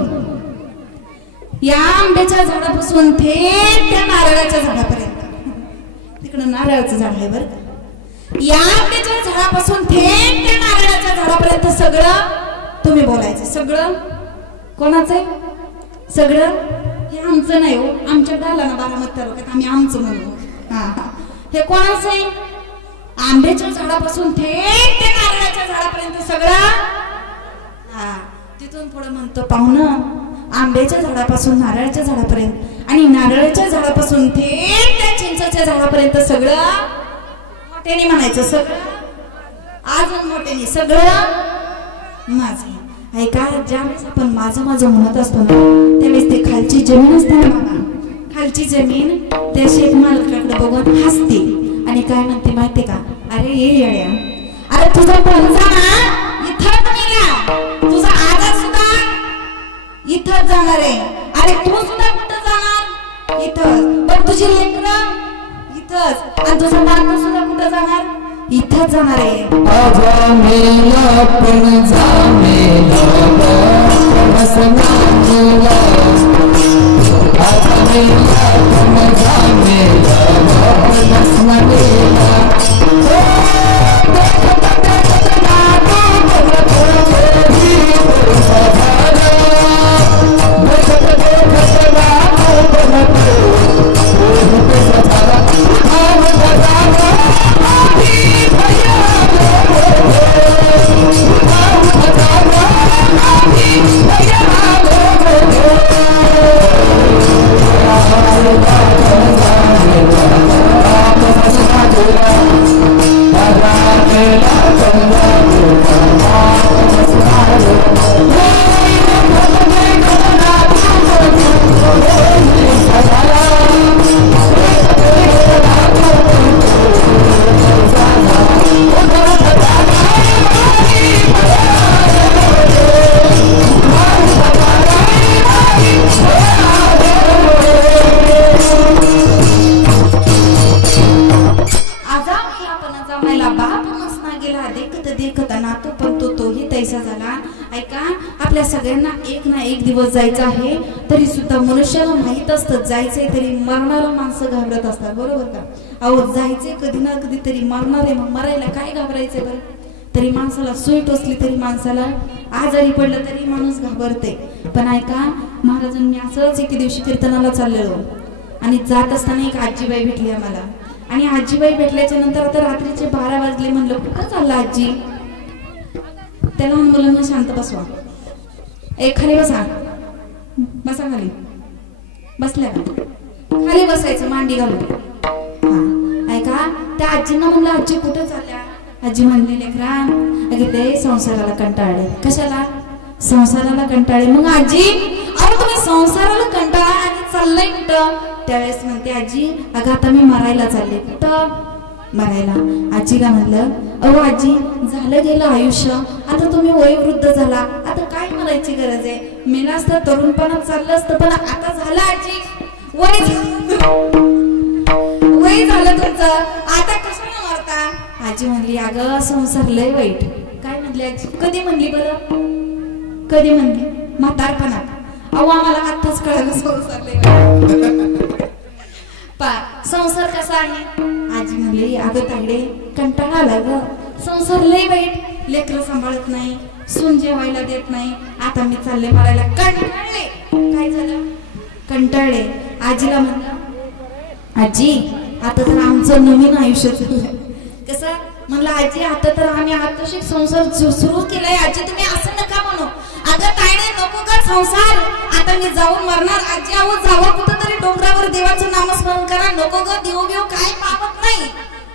थेट त्या नारळाच्या झाडापर्यंत, तिकडं नारळाचं झाड आहे बरं का, या आंब्याच्या झाडापासून थेट त्या नारळाच्या झाडापर्यंत सगळं तुम्ही बोलायचं. सगळं कोणाचं आहे? सगळं हे आमचं नाही हो, आमच्या गाला ना बारामती तालुक्यात आम्ही आमचं म्हणू. हे कोणाचं आहे? आंब्याच्या झाडापासून थेट त्या नारळाच्या झाडापर्यंत सगळं. तिथून पुढे म्हणतो, पाहुणं आंब्याच्या झाडापासून नारळाच्या झाडापर्यंत आणि नारळाच्या झाडापासून थेट त्या चिंचेच्या झाडापर्यंत सगळं मोठ्याने म्हणायचं. सगळं अजून मोठ्याने, सगळं माझं. ऐका, ज्यावेळेस आपण माझं म्हणत असतो ना त्यावेळेस ते खालची जमीन असते ना बाबा, खालची जमीन त्या शेतमालकाकडे बघून हसते आणि काय म्हणते माहिती का, अरे ये येड्या, अरे तुझा पंजा ना इथं मेला, तुझा आजार सुद्धा इथंच जाणार आहे, अरे तू सुद्धा कुठं जाणार, इथंच, पण तुझी लेकरं इथंच, आणि तुझा बांधव सुद्धा कुठं जाणार, इथंच जाणार आहे. सगळ्यांना एक ना एक दिवस जायचं आहे, तरी सुद्धा मनुष्याला माहित असतं जायचंय, तरी मरणारा माणसं घाबरत असतात. बरोबर का? अहो जायचंय कधी ना कधी तरी मरणार आहे, मग मरायला काय घाबरायचंय बरं. तरी माणसाला सुई टोचली तरी माणसाला, आजारी पडलं तरी माणूस घाबरते. पण ऐका, महाराजांनी असंच एके दिवशी कीर्तनाला चाललेलो आणि जात असताना एक आजीबाई भेटली आम्हाला. आणि आजीबाई भेटल्याच्या नंतर आता रात्रीचे 12 वाजले. म्हणलं कुठं चालला आजी? त्याला मुलांना शांत बसवा, खाली बसा, बसा खाली. बसल्या का? खाली बसायचं, मांडी घालून. ऐका, त्या आजींना म्हणलं आजी कुठं चालल्या? आजी म्हणली लेकरा अगे ते संसाराला कंटाळले. कशाला? संसाराला कंटाळले. मग आजी अहो तुम्ही संसाराला कंटाळा आणि चाललंय कुठं? त्यावेळेस म्हणते आजी अगं आता मी मरायला चालले. कुठं मरायला? आजीला म्हणलं अहो आजी झालं गेलं आयुष्य, आता तुम्ही वयोवृद्ध झाला, आता काय मरायची गरज आहे? मेला असतं तरुणपणात चाललं असतं, पण आता झालं आजी, वय झालं तुमचं, आता कशाला मरता? आजी म्हणली अगं संसार लय वाईट. काय म्हणली आजी? कधी म्हणली बरं? कधी म्हणली? म्हातारपणात. अहो आम्हाला आताच कळलं संसार लय वाईट. संसार कसा आहे? आजी म्हणली अगं तायडे कंटाळा आला ग, संसार लय वाईट, लेकरं सांभाळत नाही, सून जेवायला देत नाही, आता मी चालले मरायला. कंटाळले. काय झालं? कंटाळले. आजीला म्हणलं आजी आता तर आमचं नवीन आयुष्य चाललंय. कसं? म्हणलं आजी आता तर आम्ही आत्ताशी संसार सुरू केलाय. आजी तुम्ही असं नका म्हणू. अगं तायडे नको का संसार, आता मी जाऊन मरणार. आजी अहो जावं कुठं तरी डोंगरावर देवाचं नामस्मरण करा. नको ग देव काय पावत नाही.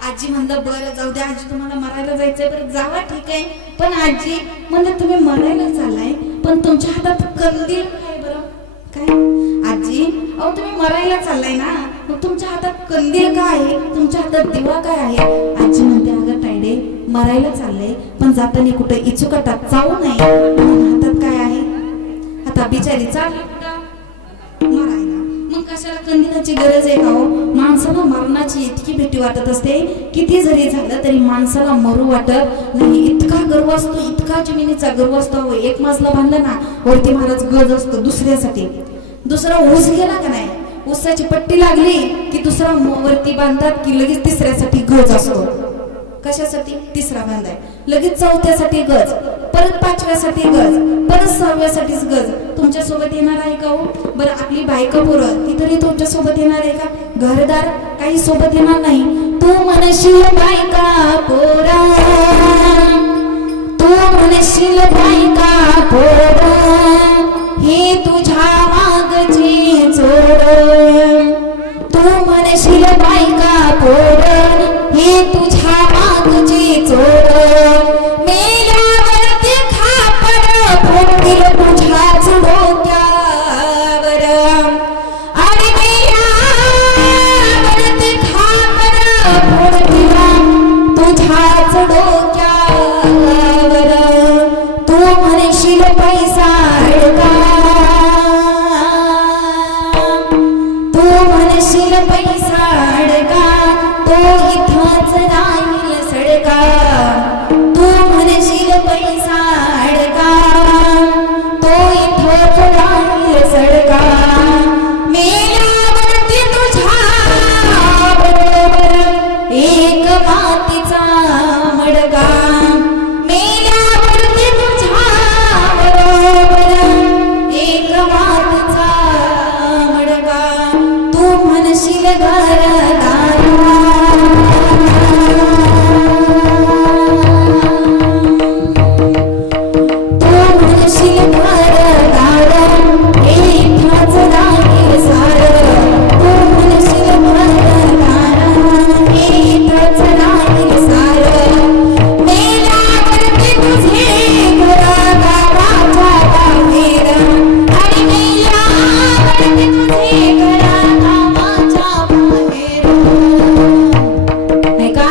आजी म्हणलं बरं जाऊ द्या आजी तुम्हाला मरायला जायचंय बरं जावा ठीक आहे. पण आजी म्हणलं तुम्ही मरायला चाललाय पण तुमच्या हातात कंदील काय बरं काय आजी अहो तुम्ही मरायला चाललाय ना मग तुमच्या हातात कंदील काय आहे तुमच्या हातात दिवा काय आहे. आजी म्हणते अगं तायडे मरायला चाललंय पण जाताना कुठे इचुकटात जाऊ नये हातात काय आहे. आता बिचारी चालली कुठं मरायला मग कशाला कंदिलाची गरज आहे का हो. माणसाला मरणाची इतकी भीती वाटत असते किती जरी झालं तरी माणसाला मरू वाटत नाही. इतका गर्व असतो इतका जमिनीचा गर्व असतो. एक मजला बांधला ना वरती महाराज गज असतो दुसऱ्यासाठी. दुसरा ऊस गेला का नाही ऊसाची पट्टी लागली की दुसरा वरती बांधतात की लगेच तिसऱ्यासाठी गज असतो. कशासाठी तिसरा बांधाय लगेच चौथ्यासाठी गज परत पाचव्यासाठी गज परत सहाव्यासाठीच गज. तुमच्या सोबत येणार आहे का हो. बरं आपली बायका पोरं ती तरी तुमच्या सोबत येणार आहे का. घरदार काही सोबत येणार नाही. तू म्हणशील बायका पोरा तू म्हणशील बायका पोरा हे तुझ्या मागची चोर. तू म्हणशील बायका पोर हे तुझ्या मागची चोर. मेल्यावरती खापर फुटतील तुझ्याच डोक्यावर. आणि मेल्यावरती खापर फुटतील तुझ्याच डोक्यावर. तू म्हणशील पैसा अडका तू म्हणशील पैसा अडका तो इथंच राहील सडका. तू म्हणशील पैसा अडका तो इथंच राहील सडका. मेल्यावरती तुझ्या बरोबर एक मातीचा मडका. मेल्यावरती तुझ्या बरोबर एक मातीचा मडका. तू म्हणशील घरदार तू म्हणशील घरदार इथंच राहील सार. तू म्हणशील घरदार इथंच राहील सार. मेल्यावरती तुझे घर गावाच्या बाहेर. आणि मेल्यावरती तुझे घर गावाच्या बाहेर. नाही का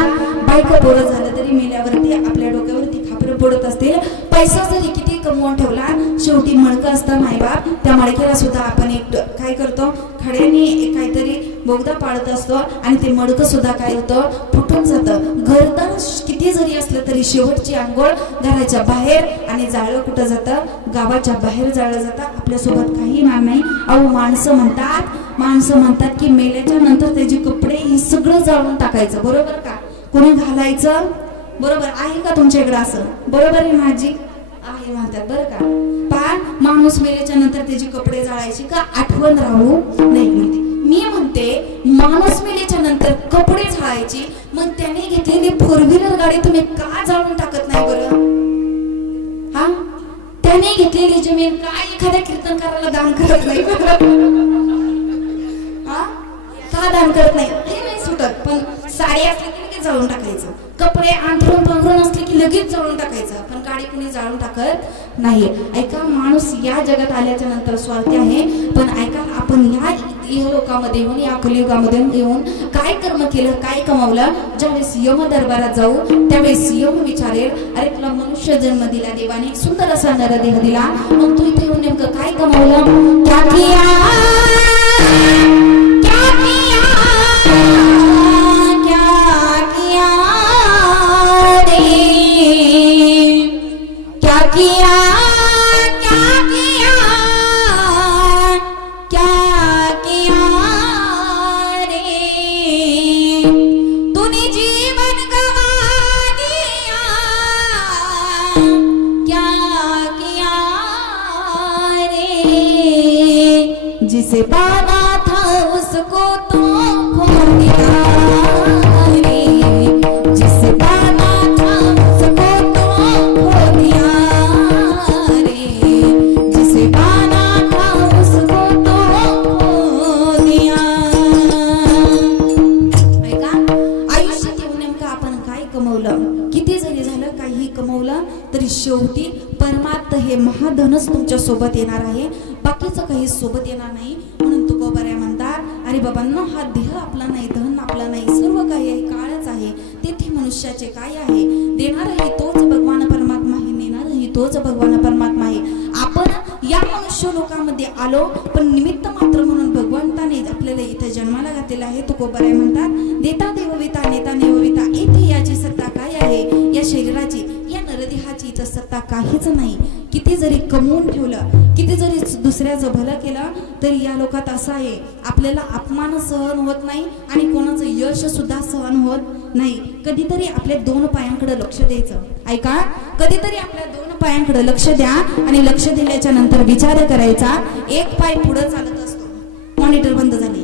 बायको पोरं झालं तरी मेल्यावरती आपल्या डोक्यावरती खापर पडत असतील. पैसा जरी किती कमवून ठेवला शेवटी मडकं असतं नाही बाप. त्या मडक्याला सुद्धा आपण एक काय करतो खड्याने काहीतरी बोगदा पाडत असतो आणि ते मडकं सुद्धा काय होतं फुटून जातं. घरदार किती जरी असलं तरी शेवटची आंघोळ घराच्या बाहेर आणि जाळं कुठं जातं गावाच्या बाहेर जाळलं जातं. आपल्यासोबत काही येणार नाही. अहो माणसं म्हणतात की मेल्याच्या नंतर त्याचे कपडे हे सगळं जाळून टाकायचं बरोबर का. कोणी घालायचं बरोबर आहे का तुमच्या इकडे असं बरोबर आहे माझी आहे म्हणतात बरं का. पहा माणूस मेल्याच्या नंतर त्याचे कपडे जाळायचे का आठवण राहू नाही म्हणते. मी म्हणते माणूस मेल्याच्या नंतर कपडे जाळायचे मग त्याने घेतलेली 4 व्हीलर गाडी तुम्ही का जाळून टाकत नाही बरं. हा त्याने घेतलेली जमीन काय एखाद्या कीर्तनकाराला दान करत नाही हा का दान करत नाही हे नाही सुटत. पण साडी असली की लगेच जाळून टाकायचं. कपडे अंथरून पांघरून असले की लगेच जाळून टाकायचं. पण गाडी कुणी जाळून टाकत नाही. ऐका माणूस या जगात आल्याच्या नंतर स्वार्थी आहे. पण ऐका आपण या लोकांमध्ये येऊन या कलियुगामध्ये येऊन काय कर्म केलं काय कमावलं. ज्यावेळेस यम दरबारात जाऊ त्यावेळेस यम विचारेल अरे तुला मनुष्य जन्म दिला देवाने सुंदर असा नरदेह दिला मग तू इथे येऊन नेमकं काय कमावलं. क्या किया क्या किया क्या किया रे क्या किया क्या किया क्या किया रे. तूने जीवन गवा दिया क्या किया रे. जिसे पाना था उसको तो खो दिया रे. जिसे पाना था उसको तो खो दिया रे. जिसे पाना था उसको तो खो दिया. ऐका आयुष्यात येऊन परमात्मा हे महाधनच तुमच्या सोबत येणार आहे, बाकीचं काही सोबत येणार नाही. म्हणून तुकोबराय म्हणतात, अरे बाबांनो, हा देह आपला नाही, धन आपला नाही, सर्व काही आहे काळच आहे. तेथे मनुष्याचे काय आहे, देणारही तोच भगवान परमात्मा आहे, नेणारही तोच भगवान परमात्मा आहे. आपण या मनुष्य लोकांमध्ये आलो, पण निमित्त मात्र म्हणून भगवंताने आपल्याला इथे जन्माला घातलेला आहे. तुकोबराय म्हणतात, देता देवविता नेता नेवविता, येथे याची सत्ता काय आहे, या शरीराची, या नरदेहाची इथं सत्ता काहीच नाही. किती जरी कमवून ठेवलं, किती जरी दुसऱ्याचं भलं केलं, तरी या लोकात असं आहे, आपल्याला अपमान सहन होत नाही आणि कोणाचं यश सुद्धा सहन होत नाही. कधीतरी आपल्या दोन पायांकडे लक्ष द्यायचं. ऐका, कधीतरी आपल्या दोन पायांकडे लक्ष द्या आणि लक्ष दिल्याच्या नंतर विचार करायचा. एक पाय पुढे चालत असतो, मॉनिटर बंद झाले,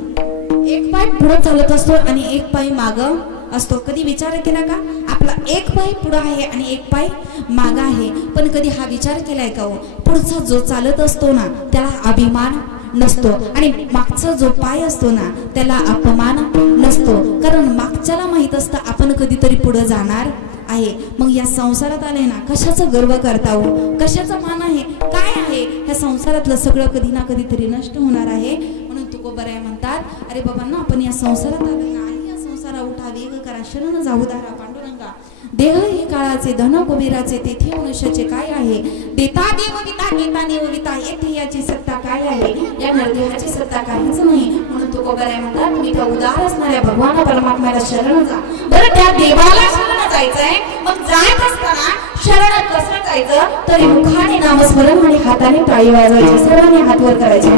एक पाय पुढे चालत असतो आणि एक पाय मागं असतो. कधी विचार केला का, आपला एक पाय पुढे आहे आणि एक पाय मागं आहे, पण कधी हा विचार केलाय का हो, पुढचा जो चालत असतो ना त्याला अभिमान नसतो आणि मागचा जो पाय असतो ना त्याला अपमान नसतो, कारण मागच्याला माहित असतं आपण कधीतरी पुढे जाणार आहे. मग या संसारात आले ना, कशाचं गर्व करता हो, कशाचं मान आहे, काय आहे, ह्या संसारातलं सगळं कधी ना कधीतरी नष्ट होणार आहे. म्हणून तुकोबराय म्हणतात, अरे बाबांना, आपण या संसारात आले ना, आणि या संसारा उठा वेग करा, शरण जाऊ दारा पांडुरंगा, देह हे काळाचे, धन कुबेराचे, तेथे मनुष्याचे काय आहे, देता देवविता नेता नेवविता, येथे याची सत्ता काय आहे, या नरदेहाची सत्ता काहीच नाही. म्हणून तुकोबराय म्हणतात, मी त्या उदार असणाऱ्या भगवान परमात्म्याला शरण जा. बरं, त्या देवाला शरण जायचंय, मग जात असताना शरण कसं जायचं, तरी मुखाने नामस्मरण आणि हाताने टाळी वाजवायची, सर्वांनी हात वर करायचे.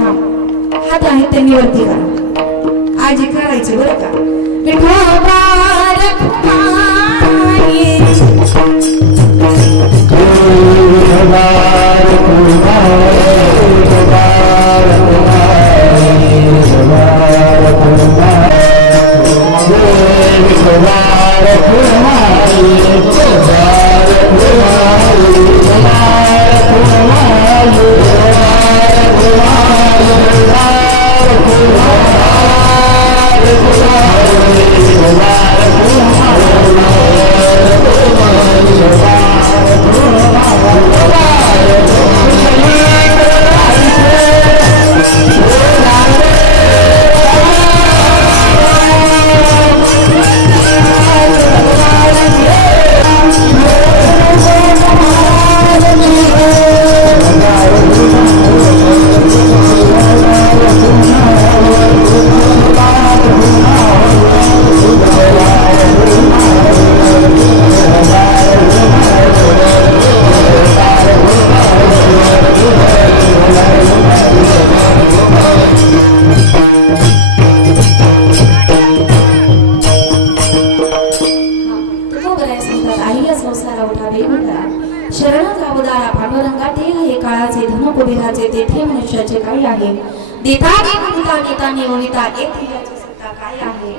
हात आहे त्यांनी वरती करा, आजी करायची बरं का. तेथे मनुष्याचे काय आहे, देता देवविता नेता नेवविता, येथे याची सत्ता काय आहे,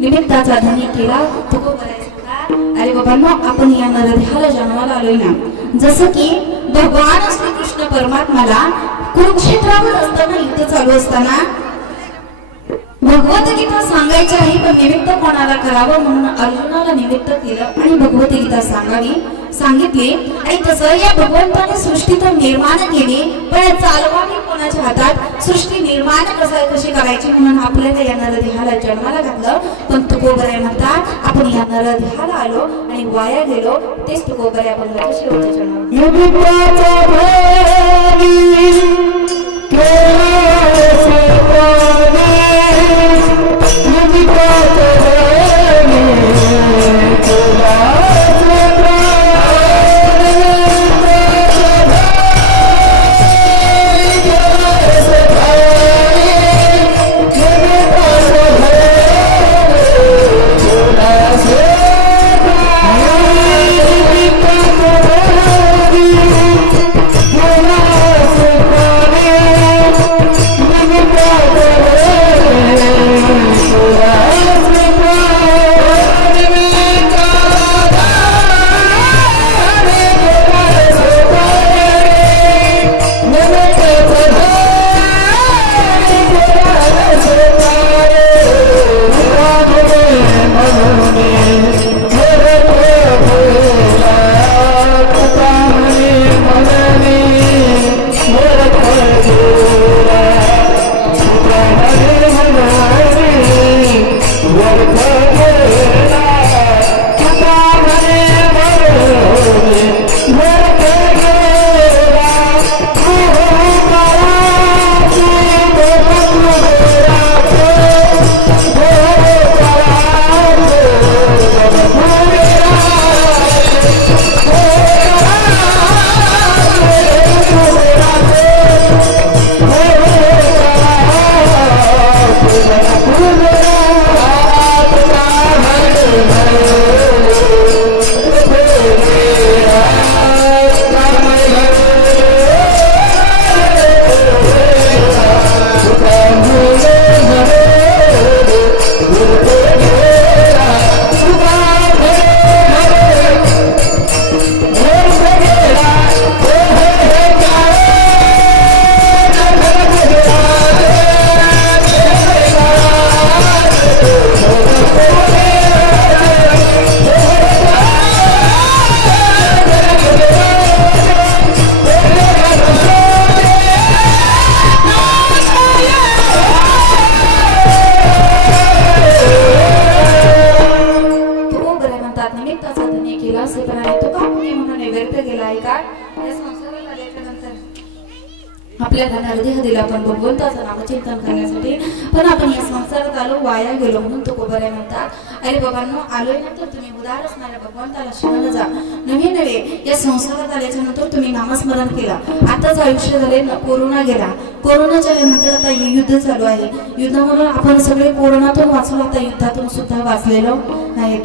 निमित्ताचा धनी केला. तुकोबराय म्हणतात, अरे बाबांनो, आपण या नरदेहाला जन्माला आलोय ना, जसं की भगवान श्री कृष्ण परमात्माला कुरुक्षेत्रावर असताना, युद्ध चालू असताना भगवद्गीता सांगायची आहे, पण निमित्त कोणाला करावं म्हणून अर्जुनाला निमित्त केलं आणि भगवद्गीता सांगितली. आणि तसं या भगवंताने सृष्टी तर निर्माण केली, पण चालवावी कोणाच्या हातात, सृष्टी निर्माण कशी करायची म्हणून आपल्याला या नरदेहाला जन्माला घातलं. पण तुकोबराय म्हणतात, आपण या नरदेहाला आलो आणि वाया गेलो, तेच तुकोबराय आपण शेवटच्या जन्मात Oh ऐका या संसाराला आल्याच्या नंतर आपल्या हृदय दिला आपण भगवंताचं नामचिंतन करण्यासाठी, पण आपण या संसारात आलो वाया गेलो म्हणून तो कोबऱ्या म्हणतात अरे बाबांनो आलोय ना तर तुम्ही उदार असणाऱ्या भगवंताला शरण जा. नवे या संसारात आल्याच्या नंतर तुम्ही नामस्मरण केला. आताच आयुष्य झाले कोरोना गेला, कोरोनाच्या नंतर आता युद्ध चालू आहे. युद्धामधून आपण सगळे कोरोनातून वाचलो, आता युद्धातून सुद्धा वाचलेलो नाही.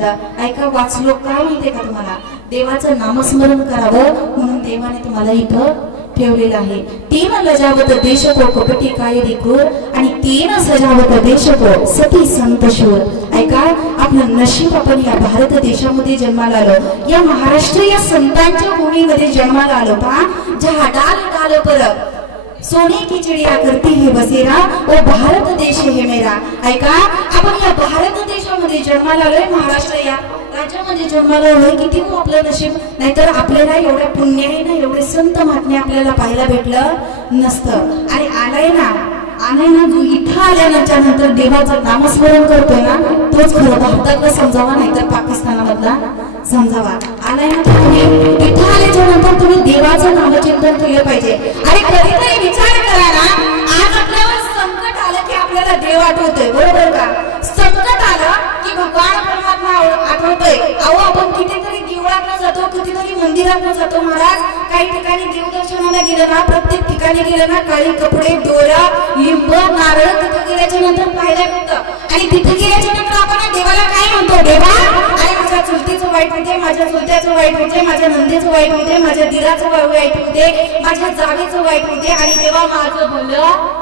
ऐका वाचलो का माहितीये का तुम्हाला? देवाचं नामस्मरण करावं म्हणून देवाने तुम्हाला इथं ठेवलेला आहे. 3 लजावत देश को कपटी कायरी क्रूर आणि 3 सजावत देश को सती संत शूर. ऐका आपलं नशीब आपण या भारत देशामध्ये जन्माला आलो, या महाराष्ट्र या संतांच्या भूमीमध्ये जन्माला आलो. पहा जहा डाल डाल पर सोने की चिड़िया करती है बसेरा वो भारत देश है मेरा. ऐका आपण या भारत देशामध्ये जन्माला आलोय, महाराष्ट्र या राज्यामध्ये जन्माला आलोय. किती आपलं नशीब, नाहीतर आपल्याला एवढ्या पुण्याने ना एवढे संत महात्मे आपल्याला पाहायला भेटलं नसतं. आणि आलाय ना जो इथं आल्यानंतर नंतर देवाचं नामस्मरण करतोय ना तोच खरं भारतातला समजावा, नाहीतर पाकिस्तानामधला समजावा. आलाय ना तुम्ही इथं आल्याच्या नंतर तुम्ही देवाचं नामचिंतन केलं पाहिजे. आणि कधीतरी विचार करा ना, आज आपल्यावर संकट आलं की आपल्याला देव आठवतोय, बरोबर का? संकट आलं की भगवान परमात्मा आठवतोय. अहो आपण कितीतरी देवळात जातो, कितीतरी मंदिरात जातो महाराज. काही ठिकाणी देवदर्शनाला गेलं ना, प्रत्येक ठिकाणी गेलं ना काळी कपडे, दोरा, लिंब, नारळ तिथं गेल्याच्या नंतर पाहायला मिळतं. आणि तिथे गेल्याच्या नंतर आपण देवाला काय म्हणतो? देवा आणि माझ्या चुलतीचं वाईट होते, माझ्या चुलत्याचं वाईट होते, माझ्या नंदेचं वाईट होते, माझ्या दिराचं वाईट होते, माझ्या जावेचं वाईट होते. आणि देवा माझं भलं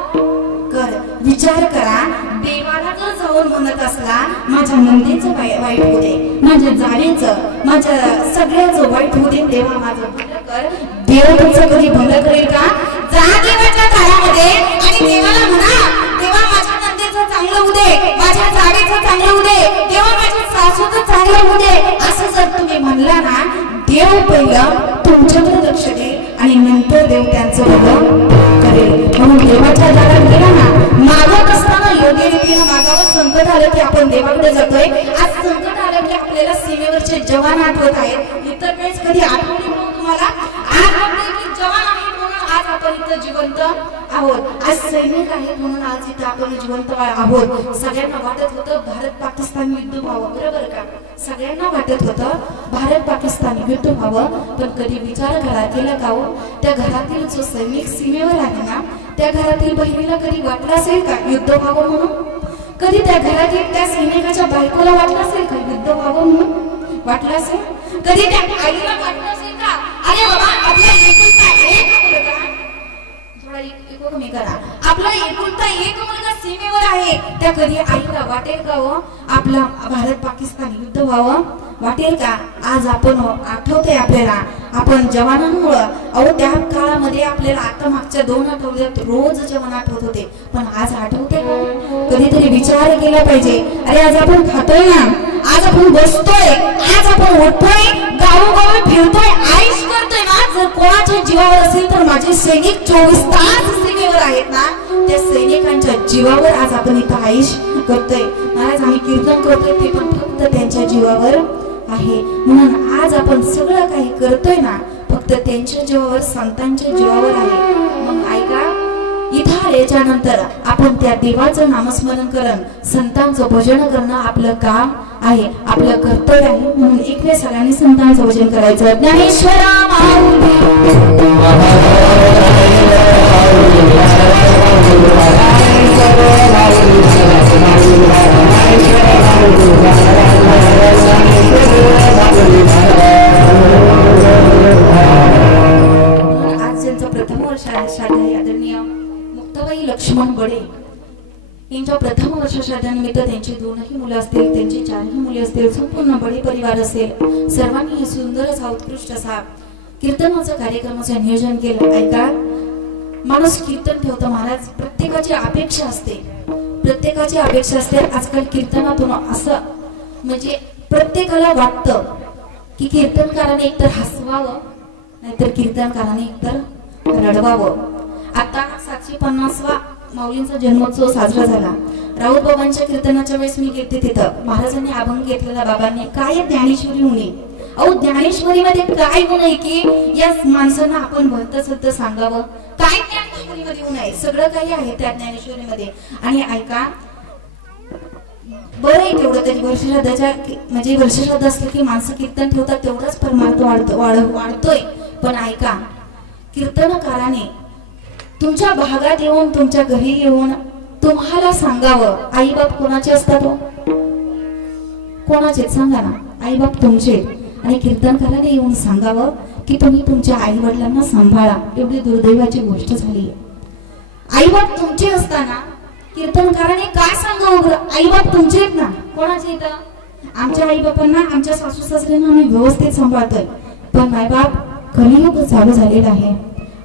कर. विचार करा, देवाला जर जाऊन म्हणत असला माझ्या नंदेचं वाईट होते, माझ्या जावेचं, माझ्या सगळ्याचं वाईट होते, देवा माझं भलं कर. देव तुमचं कधी भलं करेल का? जा देवाच्या दारामध्ये आणि देवाला म्हणा देवा माझ्या नंदेचं चांगलं होऊ दे, माझ्या जावेचं चांगलं होऊ दे, देवा माझ्या सासूचं चांगलं होऊ दे. असं जर तुम्ही म्हणला ना, देव पहिलं तुमच्याकडे लक्ष देईल आणि नंतर देव त्यांचं भलं करेल. म्हणून देवाच्या दारात गेला ना, मागत असताना योग्य रीतीने मागावं. संकट आलं की आपण देवाकडे जातोय. आज संकट आलं की आपल्याला सीमेवरचे जवान आठवत आहेत. इतर वेळेस कधी आठवणी म्हणून तुम्हाला आज जवान आहेत म्हणून आज आपण इथं जिवंत आहोत. आज सैनिक आहेत म्हणून आज इथं आपण जिवंत आहोत. सगळ्यांना वाटत होतं भारत पाकिस्तान युद्ध व्हावं, बरोबर का? सगळ्यांना वाटत होतं भारत पाकिस्तान युद्ध व्हावं. पण कधी विचार केला का हो? त्या घरातील जो सैनिक सीमेवर आहे ना, त्या घरातील बहिणीला कधी वाटलं असेल का युद्ध व्हावं म्हणून? कधी त्या घरातील त्या सैनिकाच्या बायकोला वाटलं असेल का युद्ध व्हावं म्हणून? वाटलं असेल? कधी त्या आईला वाटलं असेल का अरे बाबा आपला एकुलता एक मुलगा, थोडा इको कमी करा, आपला एकुलता एक मुलगा सीमेवर आहे, त्या कधी आईला वाटेल का हो आपला भारत पाकिस्तान युद्ध व्हावं? वाटेल का? आज आपण आठवतंय आपल्याला, आपण जवानांमुळं अहो त्या काळामध्ये आपल्याला आता मागच्या 2 आठवड्यात रोज जवान आठवत होते, पण आज आठवते का? कधीतरी विचार केला पाहिजे. अरे आज आपण खातोय ना, आज आपण बसतोय, आज आपण उठतोय, गावोगावी फिरतोय, आयुष करतोय ना. जर कोणाच्या जीवावर असेल तर माझे सैनिक 24 तास सीमेवर आहेत ना, त्या सैनिकांच्या जीवावर आज आपण इथं आयुष करतोय. महाराज आम्ही कीर्तन करतोय ते पण फक्त त्यांच्या जीवावर आहे. म्हणून आज आपण सगळं काही करतोय ना फक्त त्यांच्या जीवावर, संतांच्या जीवावर आहे. मग ऐका, इथं आल्याच्या नंतर आपण त्या देवाचं नामस्मरण करणं, संतांचं भजन करणं आपलं काम आहे, आपलं कर्तव्य आहे. म्हणून एक वेळ सगळ्यांनी संतांचं भजन करायचं. ज्ञानेश्वरा आज ज्यांचं प्रथम वर्ष आहे आदरणीय मुक्ताबाई लक्ष्मण बडे यांच्या प्रथम वर्ष श्राद्धानिमित्त त्यांची 2ही मुलं असतील, त्यांची 4ही मुले असतील, संपूर्ण बडे परिवार असेल, सर्वांनी हे सुंदर असा उत्कृष्ट असा कीर्तनाचं कार्यक्रमाचं नियोजन केलं. ऐका, माणूस कीर्तन ठेवतो महाराज, प्रत्येकाची अपेक्षा असते, प्रत्येकाची अपेक्षा असते. आजकाल कीर्तनातून असं म्हणजे प्रत्येकाला वाटतं की कीर्तनकाराने एकतर हसवावं नाहीतर कीर्तनकाराने एकतर रडवावं. आता 750वा माऊलींचा जन्मोत्सव साजरा झाला. राऊत बाबांच्या कीर्तनाच्या वेळेस मी गेले तिथं महाराजांनी अभंग घेतलेला, बाबांनी काय ज्ञानेश्वरी मुनी अहो ज्ञानेश्वरीमध्ये काय गुण आहे की या माणसांना आपण भलत सांगावं, काय ज्ञानेश्वरीमध्ये गुण आहे, सगळं काही आहे त्या ज्ञानेश्वरीमध्ये. आणि ऐका बरं आहे तेवढं तरी वर्षश्राद्धाच्या म्हणजे वर्षश्राद्ध असलं की माणसं कीर्तन ठेवतात, तेवढाच परमार्थ वाढतोय. पण ऐका कीर्तनकाराने तुमच्या भागात येऊन तुमच्या घरी येऊन तुम्हाला सांगावं, आई बाप कोणाचे असतात हो? कोणाचे सांगा ना, आई बाप तुमचे. आणि कीर्तनकाराने येऊन सांगावं की तुम्ही तुमच्या आई वडिलांना सांभाळा. एवढी दुर्दैवाची गोष्ट झाली. आई बाप तुमचे असताना कीर्तनकाराने काय सांगावं? आई बाप तुमचे आहेत ना, कोणाचे येतं? आमच्या आई बापांना आमच्या सासू सासऱ्यांना आम्ही व्यवस्थित सांभाळतोय. पण आई बाप कलियुग चालू झालेला आहे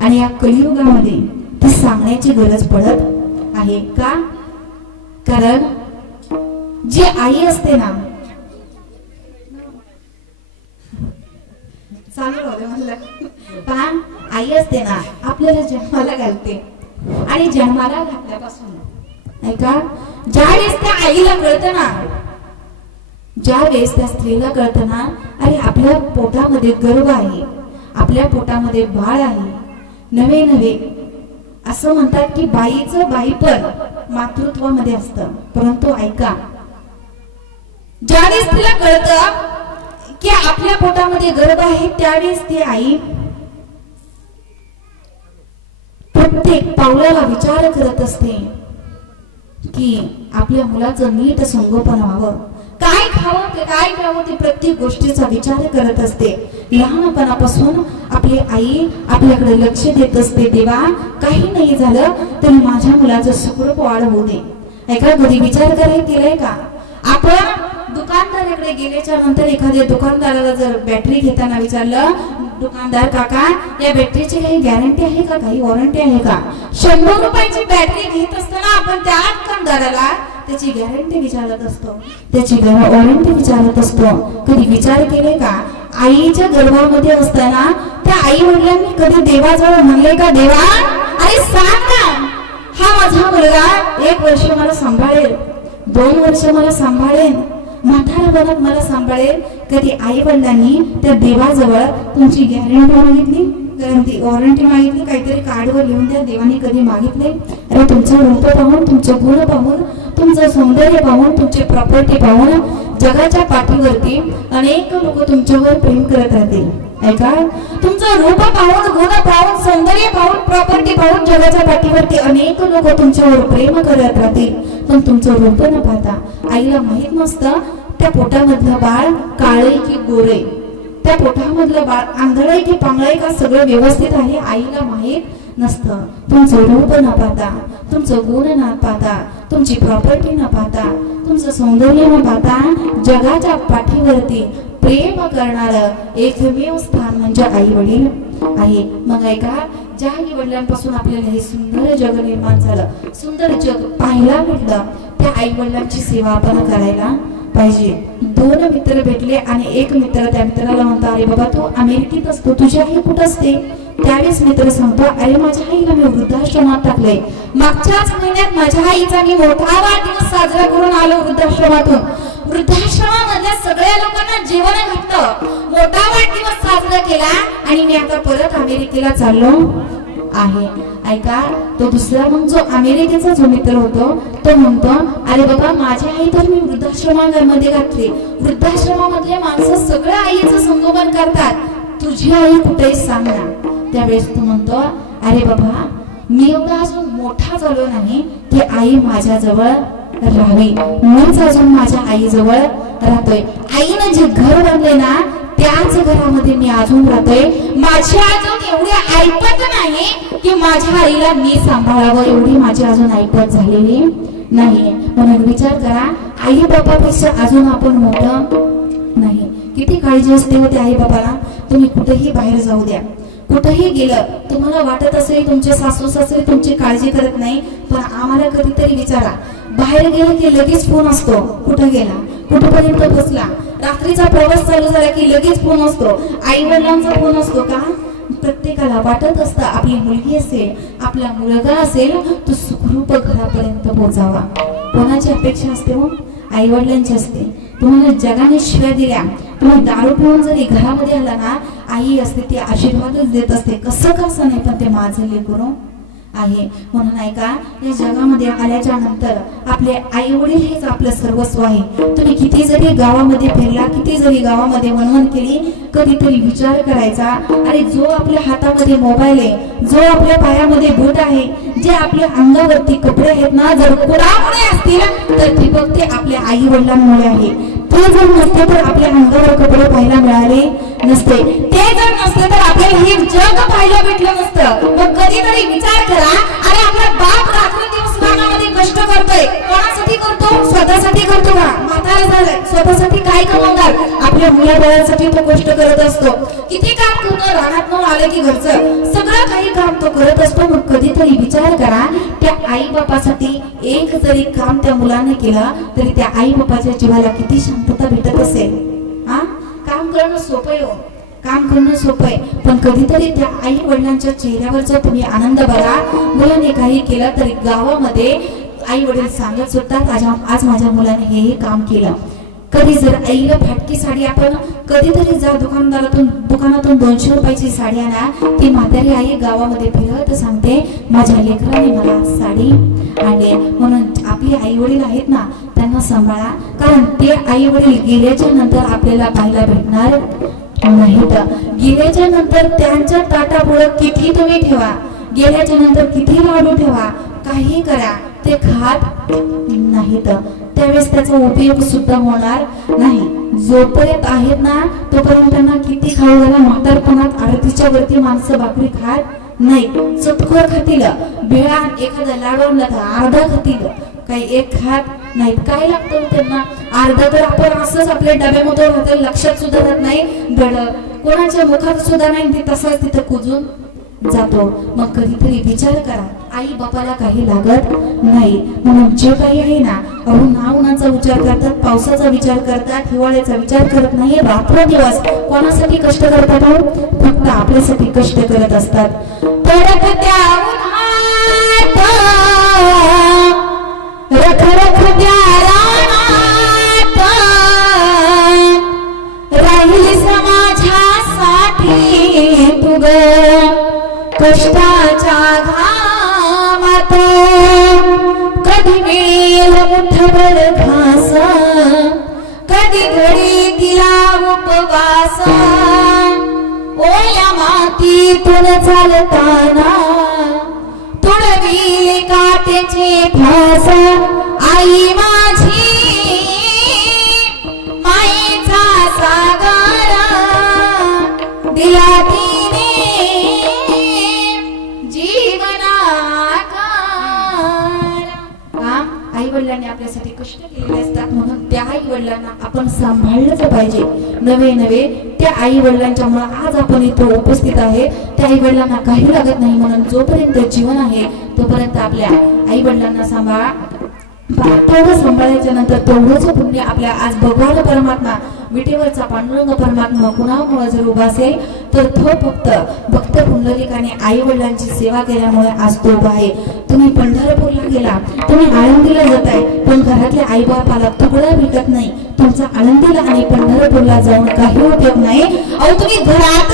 आणि या कलियुगामध्ये ते सांगण्याची गरज पडत आहे का? कारण जी आई असते ना, चालू राहू म्हणलं पहा, आई असते ना आपल्याला जन्माला घालते आणि जन्माला घातल्यापासून ऐका ज्या वेळेस त्या आईला कळतं ना, ज्या वेळेस त्या स्त्रीला कळतं ना, अरे आपल्या पोटामध्ये गर्भ आहे, आपल्या पोटामध्ये बाळ आहे, नवे नवे असं म्हणतात की बाईचं बाईपण मातृत्वामध्ये असतं. परंतु ऐका ज्यावेळेस तिला कळतं की आपल्या पोटामध्ये गर्भ आहे, त्यावेळेस ती आई प्रत्येक पावलाला विचार करत असते की आपल्या मुलाचं नीट संगोपन व्हावं, काय खावं ते काय खावं ते प्रत्येक गोष्टीचा विचार करत असते. लहानपणापासून आपली आई आपल्याकडे लक्ष देत असते, देवा काही नाही झालं तरी माझ्या मुलाचं सुखरूप वाढ होऊ दे. ऐका कधी विचार केलाय का आपण? दुकानदाराकडे गेल्याच्या नंतर एखाद्या दुकानदाराला जर बॅटरी घेताना विचारलं, दुकानदार काका या बॅटरीची काही गॅरंटी आहे का, काही वॉरंटी आहे का? 100 रुपयाची बॅटरी घेत असताना आपण त्या दुकानदाराला त्याची गॅरंटी विचारत असतो, त्याची वॉरंटी विचारत असतो. कधी विचार केले का आईच्या गर्भामध्ये असताना त्या आई वडिलांनी कधी देवाजवळ म्हणले का, देवा अरे सांग ना, हा माझा मुलगा 1 वर्ष मला सांभाळेल, 2 वर्ष मला सांभाळेल, म्हातारपणात मला सांभाळेल? कधी आई वडिलांनी त्या देवाजवळ तुमची गॅरंटी मागितली, वॉरंटी मागितली, काहीतरी कार्डवर लिहून द्या, देवाने कधी मागितले? अरे तुमचं रूप पाहून, तुमचं गुण पाहून, तुमचं सौंदर्य पाहून, तुमची प्रॉपर्टी पाहून जगाच्या पाठीवरती अनेक लोक तुमच्यावर प्रेम करत राहतील. ऐका तुमचं रूप पाहून, गुण पाहून, सौंदर्य पाहून, प्रॉपर्टी पाहून जगाच्या पाठीवरती अनेक लोक तुमच्यावर प्रेम करत राहतील. पण तुमचं रूप न पाहता आईला माहित नसतं त्या पोटामधलं बाळ काळे की गोरे, त्या पोटामधलं बाळ आंधळे की पांगळे का सगळं व्यवस्थित आहे आईला माहित नसतं. तुमचं रूप न पाहता, तुमचं गुण न पाहता, तुमची प्रॉपर्टी न पाहता, तुमचं सौंदर्य न पाहता जगाच्या पाठीवरती प्रेम करणार एकमेव स्थान म्हणजे आई वडील आहे. मग ऐका ज्या आई वडिलांपासून आपल्याला हे सुंदर जग निर्माण झालं, सुंदर जग पाहायला भेटलं, त्या आई वडिलांची सेवा आपण करायला पाहिजे. 2 मित्र भेटले आणि एक मित्र त्या मित्राला म्हणतो, अरे बाबा तू अमेरिकेत असतो, तुझी आई कुठं असते? त्यावेळेस मित्र सांगतो, अरे माझ्या आईला मी वृद्धाश्रमात टाकले, मागच्याच महिन्यात माझ्या आईचा मी मोठा वाढदिवस साजरा करून आलो वृद्धाश्रमातून. वृद्धाश्रमामधल्या सगळ्या लोकांना जेवण घातलं, मोठा वाढदिवस साजरा केला आणि मी आता परत अमेरिकेला चाललो आहे. ऐका तो दुसरा मग जो अमेरिकेचा जो मित्र होतो तो म्हणतो, अरे बाबा माझी आई तर मी वृद्धाश्रमामध्ये घातली, वृद्धाश्रमामधले माणसं सगळ्या आईचं संगोपन करतात, तुझी आई कुठे सांग ना. त्यावेळेस तो म्हणतो, अरे बाबा मी एवढा अजून मोठा झालो नाही की आई माझ्याजवळ राहावी, मीच अजून माझ्या आईजवळ राहतोय. आईनं जे घर बांधले ना त्याच घरामध्ये मी अजून राहतोय. माझी अजून एवढी ऐपत नाही की माझ्या आईला मी सांभाळावं, एवढी माझी अजून ऐपत झालेली नाही. म्हणून विचार करा आई बाबापेक्षा अजून आपण मोठं नाही. किती काळजी असते होते आई बाबाला. तुम्ही कुठेही बाहेर जाऊ द्या, कुठेही गेलं, तुम्हाला वाटत असेल तुमचे सासू सासरे तुमची काळजी करत नाही, पण आम्हाला कधीतरी विचारा, बाहेर गेलं की लगेच फोन असतो, कुठं गेला, कुठपर्यंत बसला, रात्रीचा प्रवास चालू झाला की लगेच फोन असतो, आई वडिलांचा फोन असतो का? प्रत्येकाला वाटत असतं आपली मुलगी असेल, आपला मुलगा असेल तो सुखरूप घरापर्यंत पोहोचावा. कोणाची अपेक्षा असते? मग आई वडिलांची असते. तुम्हाला जगाने शिव्या दिल्या, तुम्ही दारू पिऊन जरी घरामध्ये आला ना, आई असते ती आशीर्वादच देत असते, कसं कसं नाही, पण ते माझं लेकरू आहे. म्हणून ऐका, या जगामध्ये आल्याच्या नंतर आपले आई वडील हेच आपलं सर्वस्व आहे. तुम्ही किती जरी गावामध्ये फिरला, किती जरी गावामध्ये वणवण केली, कधीतरी विचार करायचा, अरे जो आपल्या हातामध्ये मोबाईल आहे, जो आपल्या पायामध्ये बूट आहे, जे आपल्या अंगावरती कपडे आहेत ना, जर कोणामुळे असतील तर ती फक्त आपल्या आई वडिलांमुळे आहे. ते जर नसते तर आपल्या अंगावर कपडे पाहायला मिळाले नसते, ते जर नसते तर आपल्याला हे जग पाहायला भेटलं नसतं. मग कधीतरी विचार करा, अरे आपला बाप रात्रंदिवस रानामध्ये कष्ट करतोय, कोणासाठी करतो? स्वतःसाठी करतो का? म्हातारा झालाय, स्वतःसाठी काय कमवणार? आपल्या मुलाबाळांसाठी तो कष्ट करत असतो. किती काम करतो, रानात न आलं की घरचं सगळं काही काम तो करत असतो. मग कधीतरी विचार करा, त्या आई बापासाठी एक जरी काम त्या मुलाने केलं तरी त्या आई बापाच्या जीवाला किती शांतता भेटत असेल. हा, काम करणं सोपं आहे, काम करणं सोपं आहे, पण कधीतरी त्या आई वडिलांच्या चेहऱ्यावरचा तुम्ही आनंद बघा. मुलाने काही केलं तरी गावामध्ये आई वडील सांगत सुटतात, आज माझ्या मुलाने हे काम केलं. कधी जर आईला फाटकी साडी, आपण कधीतरी जा दुकानातून 200 रुपयाची साडी आणा, ती म्हातारी आई गावामध्ये फिरत सांगते, माझ्या लेकराने मला साडी आणली. म्हणून आपले आई वडील आहेत ना, त्यांना सांभाळा, कारण ते आई वडील गेल्याच्या नंतर आपल्याला पाहायला भेटणार नाहीत. गेल्याच्या नंतर त्यांच्या ताटापुढे किती तुम्ही ठेवा, गेल्याच्या नंतर किती लाडू ठेवा, काही करा, ते खात नाहीत. त्यावेळेस त्याचा उपयोग सुद्धा होणार नाही. जोपर्यंत आहेत ना तोपर्यंत त्यांना किती खाऊ घाला, म्हातारपणात आरतीच्या वरती माणसं भाकरी खात नाही, चतकोर खातील. भेळा एखादा लाडू आणला तर अर्धा खातील, काही एक खात नाहीत. काय लागतं त्यांना? अर्धा तर आपण असंच आपल्या डब्यामध्ये राहतो, लक्षात सुद्धा राहत नाही, गड कोणाच्या मुखात सुद्धा नाही, ते तसाच तिथं कुजून जातो. मग कधीतरी विचार करा, आई बापाला काही लागत नाही, म्हणून जे काही आहे ना, उन्हाचा विचार करतात, पावसाचा विचार करतात, हिवाळ्याचा विचार करत नाही, रात्रंदिवस कोणासाठी कष्ट करतात? फक्त आपल्यासाठी कष्ट करत असतात. तडकत्या उन्हात रखरखत्या रानात राहिलीस माझ्यासाठी तू ग, कष्टाच्या घामात कधी मिळेल मुठभर घास, कधी घडी तिला उपवास, ओल्या मातीतून चालताना तुडवी काट्याचे फास, आई माझी मायेचा सागर दिला तिने आई वडिलांनी आपल्यासाठी कष्ट केलेले असतात, म्हणून त्या आई वडिलांना आपण सांभाळलंच पाहिजे. नवे त्या आई वडिलांच्या मुळे आज आपण इथे उपस्थित आहे. त्या आई वडिलांना काही लागत नाही, म्हणून जोपर्यंत जीवन आहे तोपर्यंत आपल्या आई वडिलांना सांभाळा. तेवढं सांभाळायच्या नंतर तेवढंच पुण्य आपल्या आज भगवान परमात्मा विटेवरचा पांडुरंग परमात्मा कुणामुळे जर उभा असेल तर तो फक्त भक्त पुंडलिकाने आई वडिलांची सेवा केल्यामुळे आज तो उभा आहे. तुम्ही पंढरपूरला गेला, तुम्ही आळंदीला जाताय, पण घरातल्या आई बापाला तुकडा भेटत नाही. तुमचा आळंदीला आणि पंढरपूरला जाऊन काही उपयोग नाही. अहो तुम्ही घरात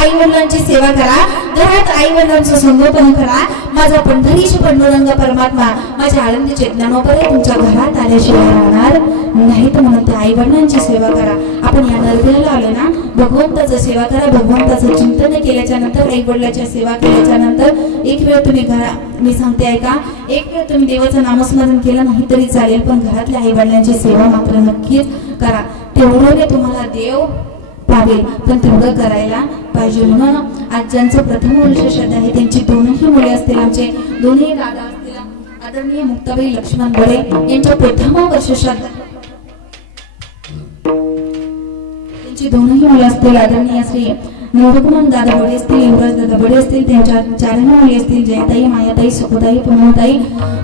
आई वडिलांची सेवा करा, घरात आई वडिलांचं संगोपन करा. माझा पंढरीशी पांडुरंग परमात्मा, माझ्या आळंदीचे ज्ञानोबरे तुमच्या घरात आल्याशिवाय राहणार नाहीत. म्हणून त्या आई वडिलांची सेवा करा. आपण या नरदेवाला आलो ना, भगवंताचं सेवा करा. भगवंताचं चिंतन केल्याच्या नंतर, आई वडिलांची सेवा केल्याच्या नंतर एक वेळ तुम्ही मी सांगते ऐका, एक वेळ तुम्ही देवाचं नामस्मरण केलं नाही तरी चालेल, पण घरातल्या आई वडिलांची सेवा मात्र नक्कीच करा. तेवढं तुम्हाला देव पावेल, पण तेवढं करायला पाहिजे. म्हणून आज ज्यांचं प्रथम वर्ष श्रद्धा आहे, त्यांची दोनही मुले असतील, आमचे दोन्ही दादा असतील, आदरणीय मुक्ताबाई लक्ष्मण बडे यांच्या प्रथम वर्ष श्रद्धा, त्यांची दोनही मुलं असतील, आदरणीय श्री नवकुमार दादा बडे असतील, युवराज दादा बडे असतील, त्यांच्या चारही मुली असतील, जयताई, मायाताई, सुखताई, पुण्यताई,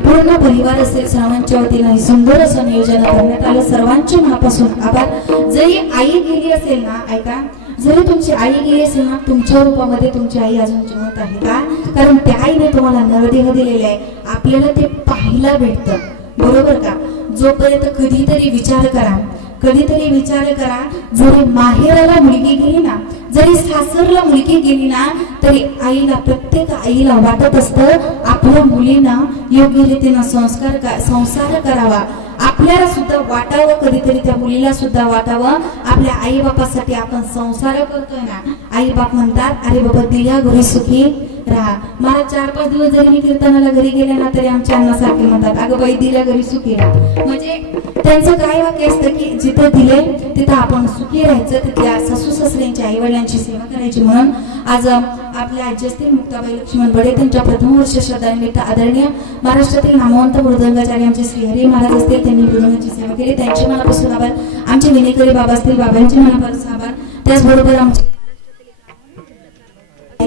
पूर्ण परिवार असेल. सर्वांच्या वतीने सुंदर असं नियोजन करण्यात आलं. सर्वांच्या मनापासून आभार. जरी आई गेली असेल ना, ऐका, जरी तुमची आई गेली असेल ना, तुमच्या रूपामध्ये तुमची आई अजून जिवंत आहे का? कारण त्या आईने तुम्हाला नरदेह दिलेला आहे, आपल्याला ते पाहायला भेटतं, बरोबर का? जोपर्यंत कधीतरी विचार करा, कधीतरी विचार करा, जरी माहेराला मुलगी गेली ना, जरी सासरला मुलगी गेली ना, तरी आईला, प्रत्येक आईला वाटत असतं आपल्या मुलींना योग्य रीतीने संसार करावा. आपल्याला सुद्धा वाटावं, कधीतरी त्या मुलीला सुद्धा वाटावं आपल्या आई बापासाठी आपण संसार करतोय ना. आई बाप म्हणतात, अरे बाबा दिल्या घरी सुखी राहा. मला 4-5 दिवस जरी मी कीर्तनाला घरी गेले ना, तरी आमच्या अण्णासारखे म्हणतात, अगं बाई दिल्या घरी सुखी राहा. म्हणजे त्यांचं काय वाक्य असतं की जिथं दिले तिथं आपण सुखी राहायचं, तिथल्या सासू सासऱ्यांची आई वडिलांची सेवा करायची. म्हणून आज आपल्या आजी असतील मुक्ताबाई लक्ष्मण बडे, त्यांच्या प्रथम वर्ष श्रद्धानिमित्त आदरणीय महाराष्ट्रातील नामवंत मृदंगाचार्य आमचे श्रीहरी महाराज असतील, त्यांनी मृदंगाची सेवा केली, त्यांचे मनापासून आभार. आमचे विनेकरी बाबा असतील, बाबांचे मनापासून आभार. त्याचबरोबर आमचे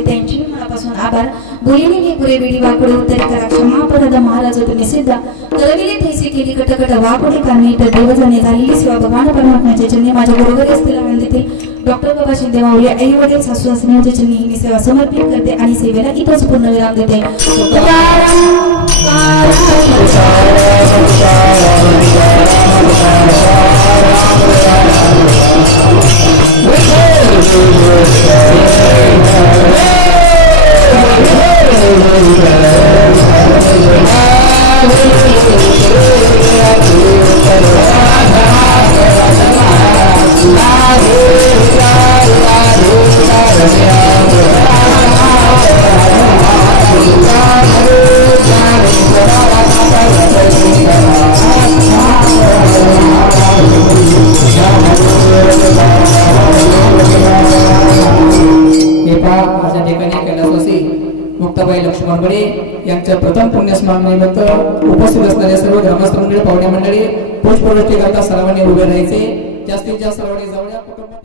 त्यांची मनापासून आभार. बोलिनी मी पुरे बिडी वाकडे उत्तरी करा क्षमापराध महाराज होते निषिद्ध करविले थैसी केली कटकट वाकडे कामी तर देवजाने झालेली सेवा भगवान परमात्म्याचे चरणी माझ्या बरोबर असतील आनंदीतील डॉक्टर बाबा शिंदे माऊली आई वडील सासू सासऱ्यांच्या चरणी मी सेवा समर्पित करते आणि सेवेला इथंच पूर्ण विराम देते. मुक्ताबाई लक्ष्मण बडे यांच्या प्रथम पुण्यस्मरणेनिमित्त उपस्थित असणाऱ्या सर्व ग्रामस्थ मंडळी, पाहुणे मंडळी पुष्पवृष्टी करता सर्वांनी उभे राहायचे. जास्तीत जास्त सर्वांनी जवळ